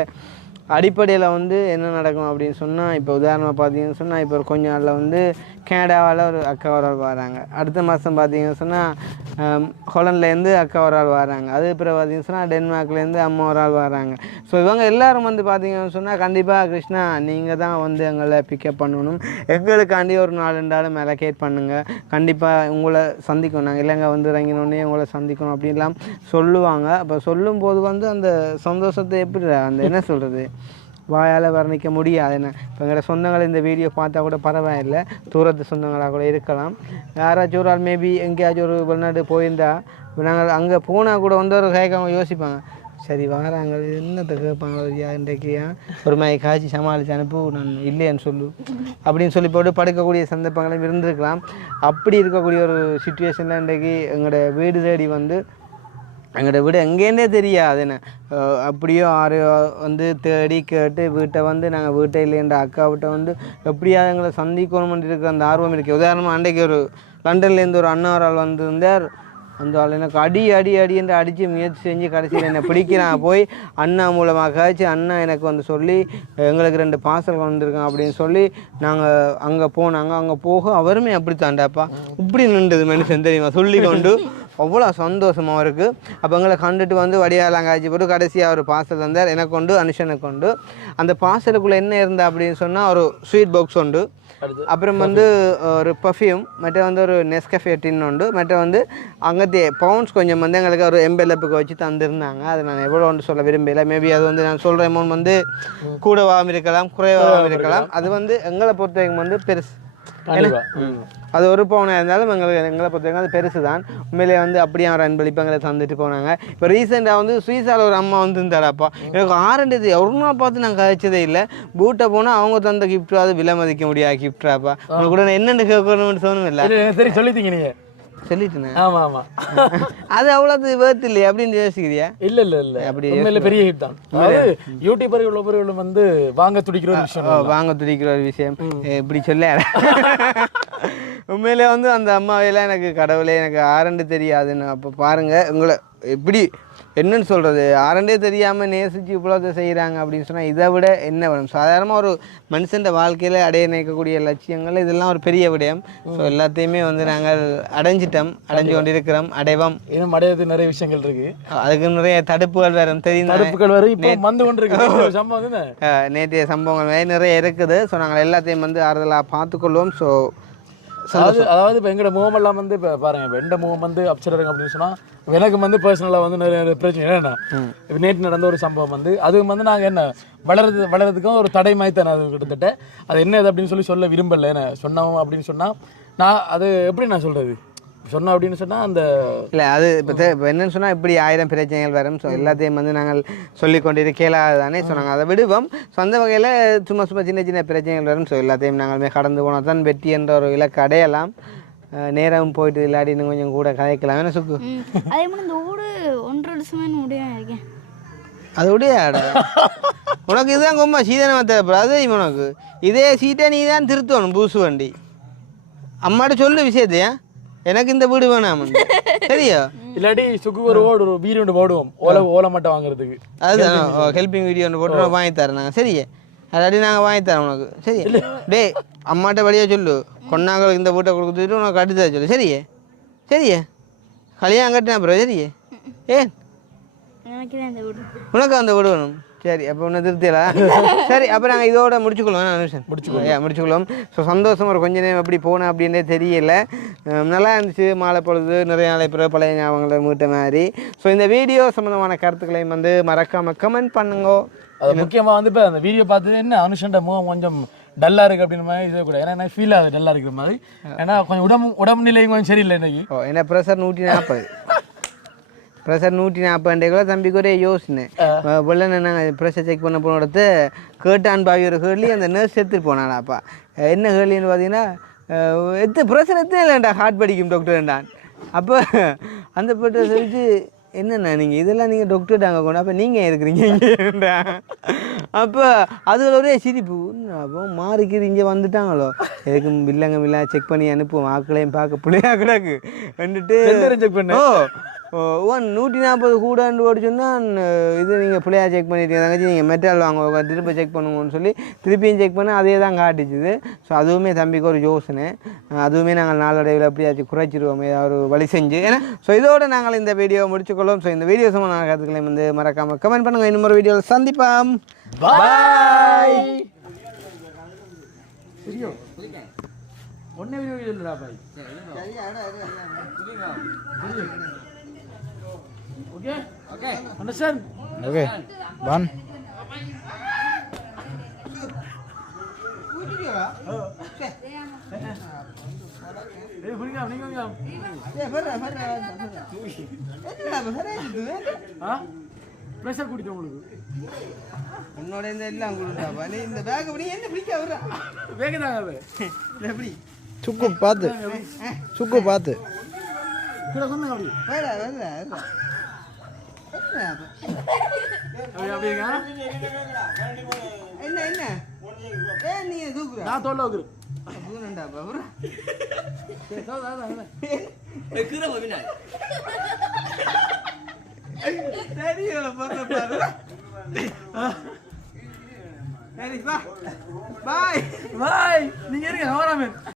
அடிப்படையில் வந்து என்ன நடக்கும் அப்படின்னு சொன்னால், இப்போ உதாரணமாக பார்த்தீங்கன்னு சொன்னால், இப்போ ஒரு கொஞ்ச நாளில் வந்து கனடாவால் ஒரு அக்கா ஒரு ஆள் வராங்க. அடுத்த மாதம் பார்த்தீங்கன்னு சொன்னால் ஹொலண்ட்லேருந்து அக்கா ஒரு ஆள் வராங்க. அது பிறகு பார்த்தீங்கன்னு சொன்னால் டென்மார்க்லேருந்து அம்மா ஒரு ஆள் வராங்க. ஸோ இவங்க எல்லோரும் வந்து பார்த்தீங்கன்னு சொன்னால் கண்டிப்பாக கிருஷ்ணா நீங்கள் தான் வந்து எங்களை பிக்கப் பண்ணணும், எங்களுக்காண்டி ஒரு 4 நாளும் அலோகேட் பண்ணுங்கள், கண்டிப்பாக உங்களை சந்திக்கணும், நாங்கள் இல்லைங்க வந்து இறங்கினோடனே உங்களை சந்திக்கணும் அப்படின்லாம் சொல்லுவாங்க. அப்போ சொல்லும்போது வந்து அந்த சந்தோஷத்தை எப்படி அந்த என்ன சொல்கிறது வாயால் வர்ணிக்க முடியாது. என்ன இப்போ எங்களோட சொந்தங்கள் இந்த வீடியோ பார்த்தா கூட பரவாயில்லை, தூரத்து சொந்தங்களாக கூட இருக்கலாம். யாராச்சும் ஒரு ஆள் மேபி எங்கேயாச்சும் ஒரு வெளிநாடு போயிருந்தா நாங்கள் அங்கே போனால் கூட வந்து ஒரு கேட்க யோசிப்பாங்க, சரி வராங்க என்னத்தை கேட்பாங்க இன்றைக்கியா ஒரு மாதிரி காய்ச்சி சமாளித்து அனுப்பு நான் இல்லைன்னு சொல்லு அப்படின்னு சொல்லி போட்டு படுக்கக்கூடிய சந்தர்ப்பங்களும் இருந்திருக்கலாம். அப்படி இருக்கக்கூடிய ஒரு சுச்சுவேஷனில் இன்றைக்கி எங்களோட வீடு தேடி வந்து எங்களோட வீடு எங்கேருந்தே தெரியாது என்ன அப்படியோ ஆரையோ வந்து தேடி கேட்டு வீட்டை வந்து நாங்கள் வீட்டை இல்லைன்ற அக்காவிட்ட வந்து எப்படியாவது எங்களை சந்திக்கணும்னு இருக்கிற அந்த ஆர்வம் இருக்குது. உதாரணமாக அன்றைக்கு ஒரு லண்டன்லேருந்து ஒரு அண்ணா ஒரு ஆள் வந்திருந்தார். அந்த ஆள் எனக்கு அடி என்று அடித்து முயற்சி செஞ்சு கடைசியில் என்னை பிடிக்கிறான் போய் அண்ணா மூலமாக காய்ச்சி அண்ணா எனக்கு வந்து சொல்லி எங்களுக்கு 2 பார்சல் வந்திருக்கோம் அப்படின்னு சொல்லி நாங்கள் அங்கே போனாங்க. அங்கே போக அவருமே அப்படி தாண்டாப்பா இப்படி நின்றது மனுஷன் தெரியுமா சொல்லி கொண்டு அவ்வளோ சந்தோஷமாக இருக்குது. அப்போ எங்களை கண்டுட்டு வந்து வடிவாலாம் காய்ச்சி போட்டு கடைசியாக ஒரு பார்சல் வந்தார் எனக்கு கொண்டு அனுஷனுக்கு கொண்டு. அந்த பார்சலுக்குள்ளே என்ன இருந்தா அப்படின்னு சொன்னால் ஒரு ஸ்வீட் பாக்ஸ் உண்டு, அப்புறம் வந்து ஒரு பர்ஃப்யூம், மற்ற வந்து ஒரு நெஸ்கஃபே டின் உண்டு, மற்ற வந்து அங்கே பவுண்ட்ஸ் கொஞ்சம் வந்து எங்களுக்கு ஒரு எம்பெலப்புக்கு வச்சு தந்துருந்தாங்க. அது நான் எவ்வளோ ஒன்று சொல்ல விரும்பலை. மேபி அது வந்து நான் சொல்கிற அமௌண்ட் வந்து கூடவாகவும் இருக்கலாம் குறைவாகவும் இருக்கலாம். அது வந்து எங்களை பொறுத்தவரைக்கும் வந்து பெருசு. அது ஒரு பவுனாக இருந்தாலும் எங்களை பொறுத்தவரைக்கும் அது பெருசு தான். உண்மையிலே வந்து அப்படியே அவர் அன்பளிப்பு எங்களை தந்துட்டு போனாங்க. இப்போ ரீசெண்டாக வந்து சுவிஸால் ஒரு அம்மா வந்து இருந்தாராப்பா, எனக்கு 6 ஒரு நாள் பார்த்து நான் கழிச்சதே இல்லை. பூட்டை போனால் அவங்க தந்த கிஃப்ட் அது விலை மதிக்க முடியாது கிஃப்டாப்பா. உங்களுக்கு கூட என்னென்னு கேட்கணும்னு சொன்னோம் இல்லை சரி சொல்லிட்டீங்க நீங்கள் சொல்லிட்டேன். ஆமாம் ஆமாம் அது அவ்வளவு வேர்த்து இல்லையா அப்படின்னு யோசிக்கிறியா? இல்லை அப்படி பெரிய ஹிட் தான். அதாவது யூடியூபர்கள் ஒவ்வொருவர்களும் வந்து வாங்க துடிக்கிற ஒரு விஷயம், வாங்க துடிக்கிற ஒரு விஷயம் இப்படி சொல்ல உண்மையிலே வந்து அந்த அம்மாவையெல்லாம் எனக்கு கடவுளே எனக்கு ஆரண்டு தெரியாதுன்னு. அப்போ பாருங்கள் உங்களை எப்படி என்னன்னு சொல்கிறது ஆரண்டே தெரியாமல் நேசித்து இவ்வளோதை செய்கிறாங்க அப்படின்னு சொன்னால் இதை விட என்ன வேணும்? சாதாரணமாக ஒரு மனுஷன் வாழ்க்கையில் அடைய நினைக்கக்கூடிய லட்சியங்கள் இதெல்லாம் ஒரு பெரிய விடயம். ஸோ எல்லாத்தையுமே வந்து நாங்கள் அடைஞ்சு கொண்டிருக்கிறோம், அடைவோம். இன்னும் அடையிறது நிறைய விஷயங்கள் இருக்குது, அதுக்கு நிறைய தடுப்புகள் வேறு தெரியும், தடுப்புகள் வேறு வந்து கொண்டிருக்கு சம்பவம். நேற்றைய சம்பவங்கள் நிறைய இருக்குது. ஸோ நாங்கள் எல்லாத்தையும் வந்து ஆறுதலாக பார்த்துக்கொள்வோம். ஸோ அதாவது இப்போ எங்களோட முகமெல்லாம் வந்து இப்போ பாருங்கள், இப்போ எந்த முகம் வந்து அப்சரங்க அப்படின்னு சொன்னால் எனக்கு வந்து பர்சனலாக வந்து நிறைய பிரச்சனை என்னென்னா, இப்போ நேற்று நடந்த ஒரு சம்பவம் வந்து அது வந்து நாங்கள் என்ன வளர்கிறதுக்கும் ஒரு தடை மாய்த்தானே அது கிட்டத்தட்ட. அது என்ன அப்படின்னு சொல்ல விரும்பலை. என்ன சொன்னோம் அப்படின்னு சொன்னால் நான் அது எப்படி நான் சொல்கிறது சொன்னோம் அப்படின்னு சொன்னால் அந்த இல்லை அது இப்போ என்னென்னு சொன்னால் இப்படி 1000 பிரச்சனைகள் வரும். ஸோ எல்லாத்தையும் வந்து நாங்கள் சொல்லிக்கொண்டு கேளாதானே சொன்னாங்க, அதை விடுவோம். ஸோ அந்த வகையில் சும்மா சின்ன பிரச்சனைகள் வரும். ஸோ எல்லாத்தையும் நாங்கள் கடந்து போனால் தான் வெற்றி என்ற ஒரு இலக்கு அடையலாம். நேரம் போயிட்டு இல்லாட்டி இன்னும் கொஞ்சம் கூட கதைக்கலாம். என்ன சுக்கு அதே மாதிரி இந்த ஊடு 1.5 வருஷமே முடியும் இருக்கேன். அது உடைய உனக்கு இதுதான் கொம்மா சீதனமாக தேவைப்படாது. உனக்கு இதே சீட்டை நீ தான் திருத்தணும். பூசு வண்டி அம்மாட்ட சொல்லு விஷயத்தையா, எனக்கு இந்த வீடு வேணாம் சரியா? இல்லாட்டி சுக்கு ஒரு வீடு ஒன்று போடுவோம் ஓலை மட்டும் வாங்குறதுக்கு. அதுதான் ஹெல்பிங் வீடியோ ஒன்று போட்டு வாங்கி தரேன் நாங்கள் சரியே. அல்லாட்டி நாங்கள் வாங்கி தரோம் உனக்கு சரி. டே அம்மாட்ட வழியாக சொல்லு, கொண்டாங்களுக்கு இந்த வீட்டை கொடுத்துட்டு உனக்கு அடுத்த சொல்லு சரியே. சரியே கல்யாணம் கட்டினா அப்புறம் சரியே. ஏன் உனக்கு அந்த வீடு வேணும் சரி. அப்போ ஒன்று திருத்தியலாம் சரி. அப்போ நாங்கள் இதோட முடிச்சுக்கொள்வோம். ஸோ சந்தோஷம் ஒரு கொஞ்ச நேரம் எப்படி போனேன் அப்படின்றே தெரியல. நல்லா இருந்துச்சு. மாலை பொழுது நிறைய நாளை பிறகு பழைய ஞாபகங்களை மீட்ட மாதிரி. ஸோ இந்த வீடியோ சம்மந்தமான கருத்துக்களையும் வந்து மறக்காமல் கமெண்ட் பண்ணுங்க. அது முக்கியமாக வந்து இப்போ அந்த வீடியோ பார்த்து என்ன அனுஷன்ட முகம் கொஞ்சம் டல்லாக இருக்குது அப்படின்ற மாதிரி இதே கூட. ஏன்னா எனக்கு ஃபீல் ஆகுது டல்லாக இருக்கிற மாதிரி. ஏன்னா கொஞ்சம் உடம்பு நிலையும் கொஞ்சம் சரியில்லை இன்னைக்கு. என்ன ப்ரெஷர் 140 ப்ரெஷர் 140 தம்பிக்கு ஒரே யோசனை வெள்ளனை நாங்கள் ப்ரெஷர் செக் பண்ண போன இடத்து கேட்டான் பாவி ஒரு கேள்வி அந்த நர்ஸ் எடுத்துட்டு போனாடாப்பா என்ன கேள்வின்னு பார்த்தீங்கன்னா ப்ரெஷர் எத்தனை இல்லைண்டா ஹார்ட் படிக்கும் டாக்டர்ண்டான் அப்போ அந்த போட்டு சொல்லிட்டு என்னண்ணா நீங்கள் இதெல்லாம் நீங்கள் டாக்டர் தாங்க கொண்டு அப்போ நீங்கள் இருக்கிறீங்க இங்கே அப்போ அது ஒரே சிரிப்பு அப்போ மாறிக்கிது இங்கே வந்துட்டாங்களோ எதுக்கு பில்லை செக் பண்ணி அனுப்புவோம் ஆக்களையும் பார்க்க பிள்ளையா கிடக்கு வந்துட்டு செக் பண்ண 140 கூடன்னு போட்டு சொன்னால் இது நீங்கள் பிள்ளையா செக் பண்ணிட்டீங்க தங்கச்சி நீங்கள் மெட்டல் வாங்க திரும்ப செக் பண்ணுங்கன்னு சொல்லி திருப்பியும் செக் பண்ண அதே தான் காட்டிச்சுது ஸோ அதுவுமே தம்பிக்கு ஒரு யோசனை அதுவுமே நாங்கள் நாளடைவில் எப்படியாச்சும் குறைச்சிருவோம் ஏதாவது ஒரு வழி செஞ்சு ஏன்னா ஸோ இதோடு நாங்கள் இந்த வீடியோவை முடிச்சுக்கொள்ளும் ஸோ இந்த வீடியோ சம்பந்தமான கருத்துக்களையும் வந்து மறக்காமல் கமெண்ட் பண்ணுங்கள் இன்னும் ஒரு வீடியோவில் சந்திப்போம் பாய் ஒன்னே வீடியோ இல்லடா bye okay okay understand okay 1 ஏய் புரியா நீங்க ப்ரெஷர் குடிக்கும் உங்களுக்கு என்னோட இந்த எல்லாம் கொடுத்தாப்பா நீ இந்த பேக் அப்படி என்ன பிடிக்க வர்ற வேக தாங்க அது எப்படி சுக்கு பார்த்து கூட சொன்னங்க அப்படி வேற வேற அப்படிங்க என்ன என்ன நீ தூக்குற நான் தோல்ல வைக்கிறேன் பூனண்டா பாபுரா தெரியல பாரு பாய் பாய் நீங்க இருங்க அவராமே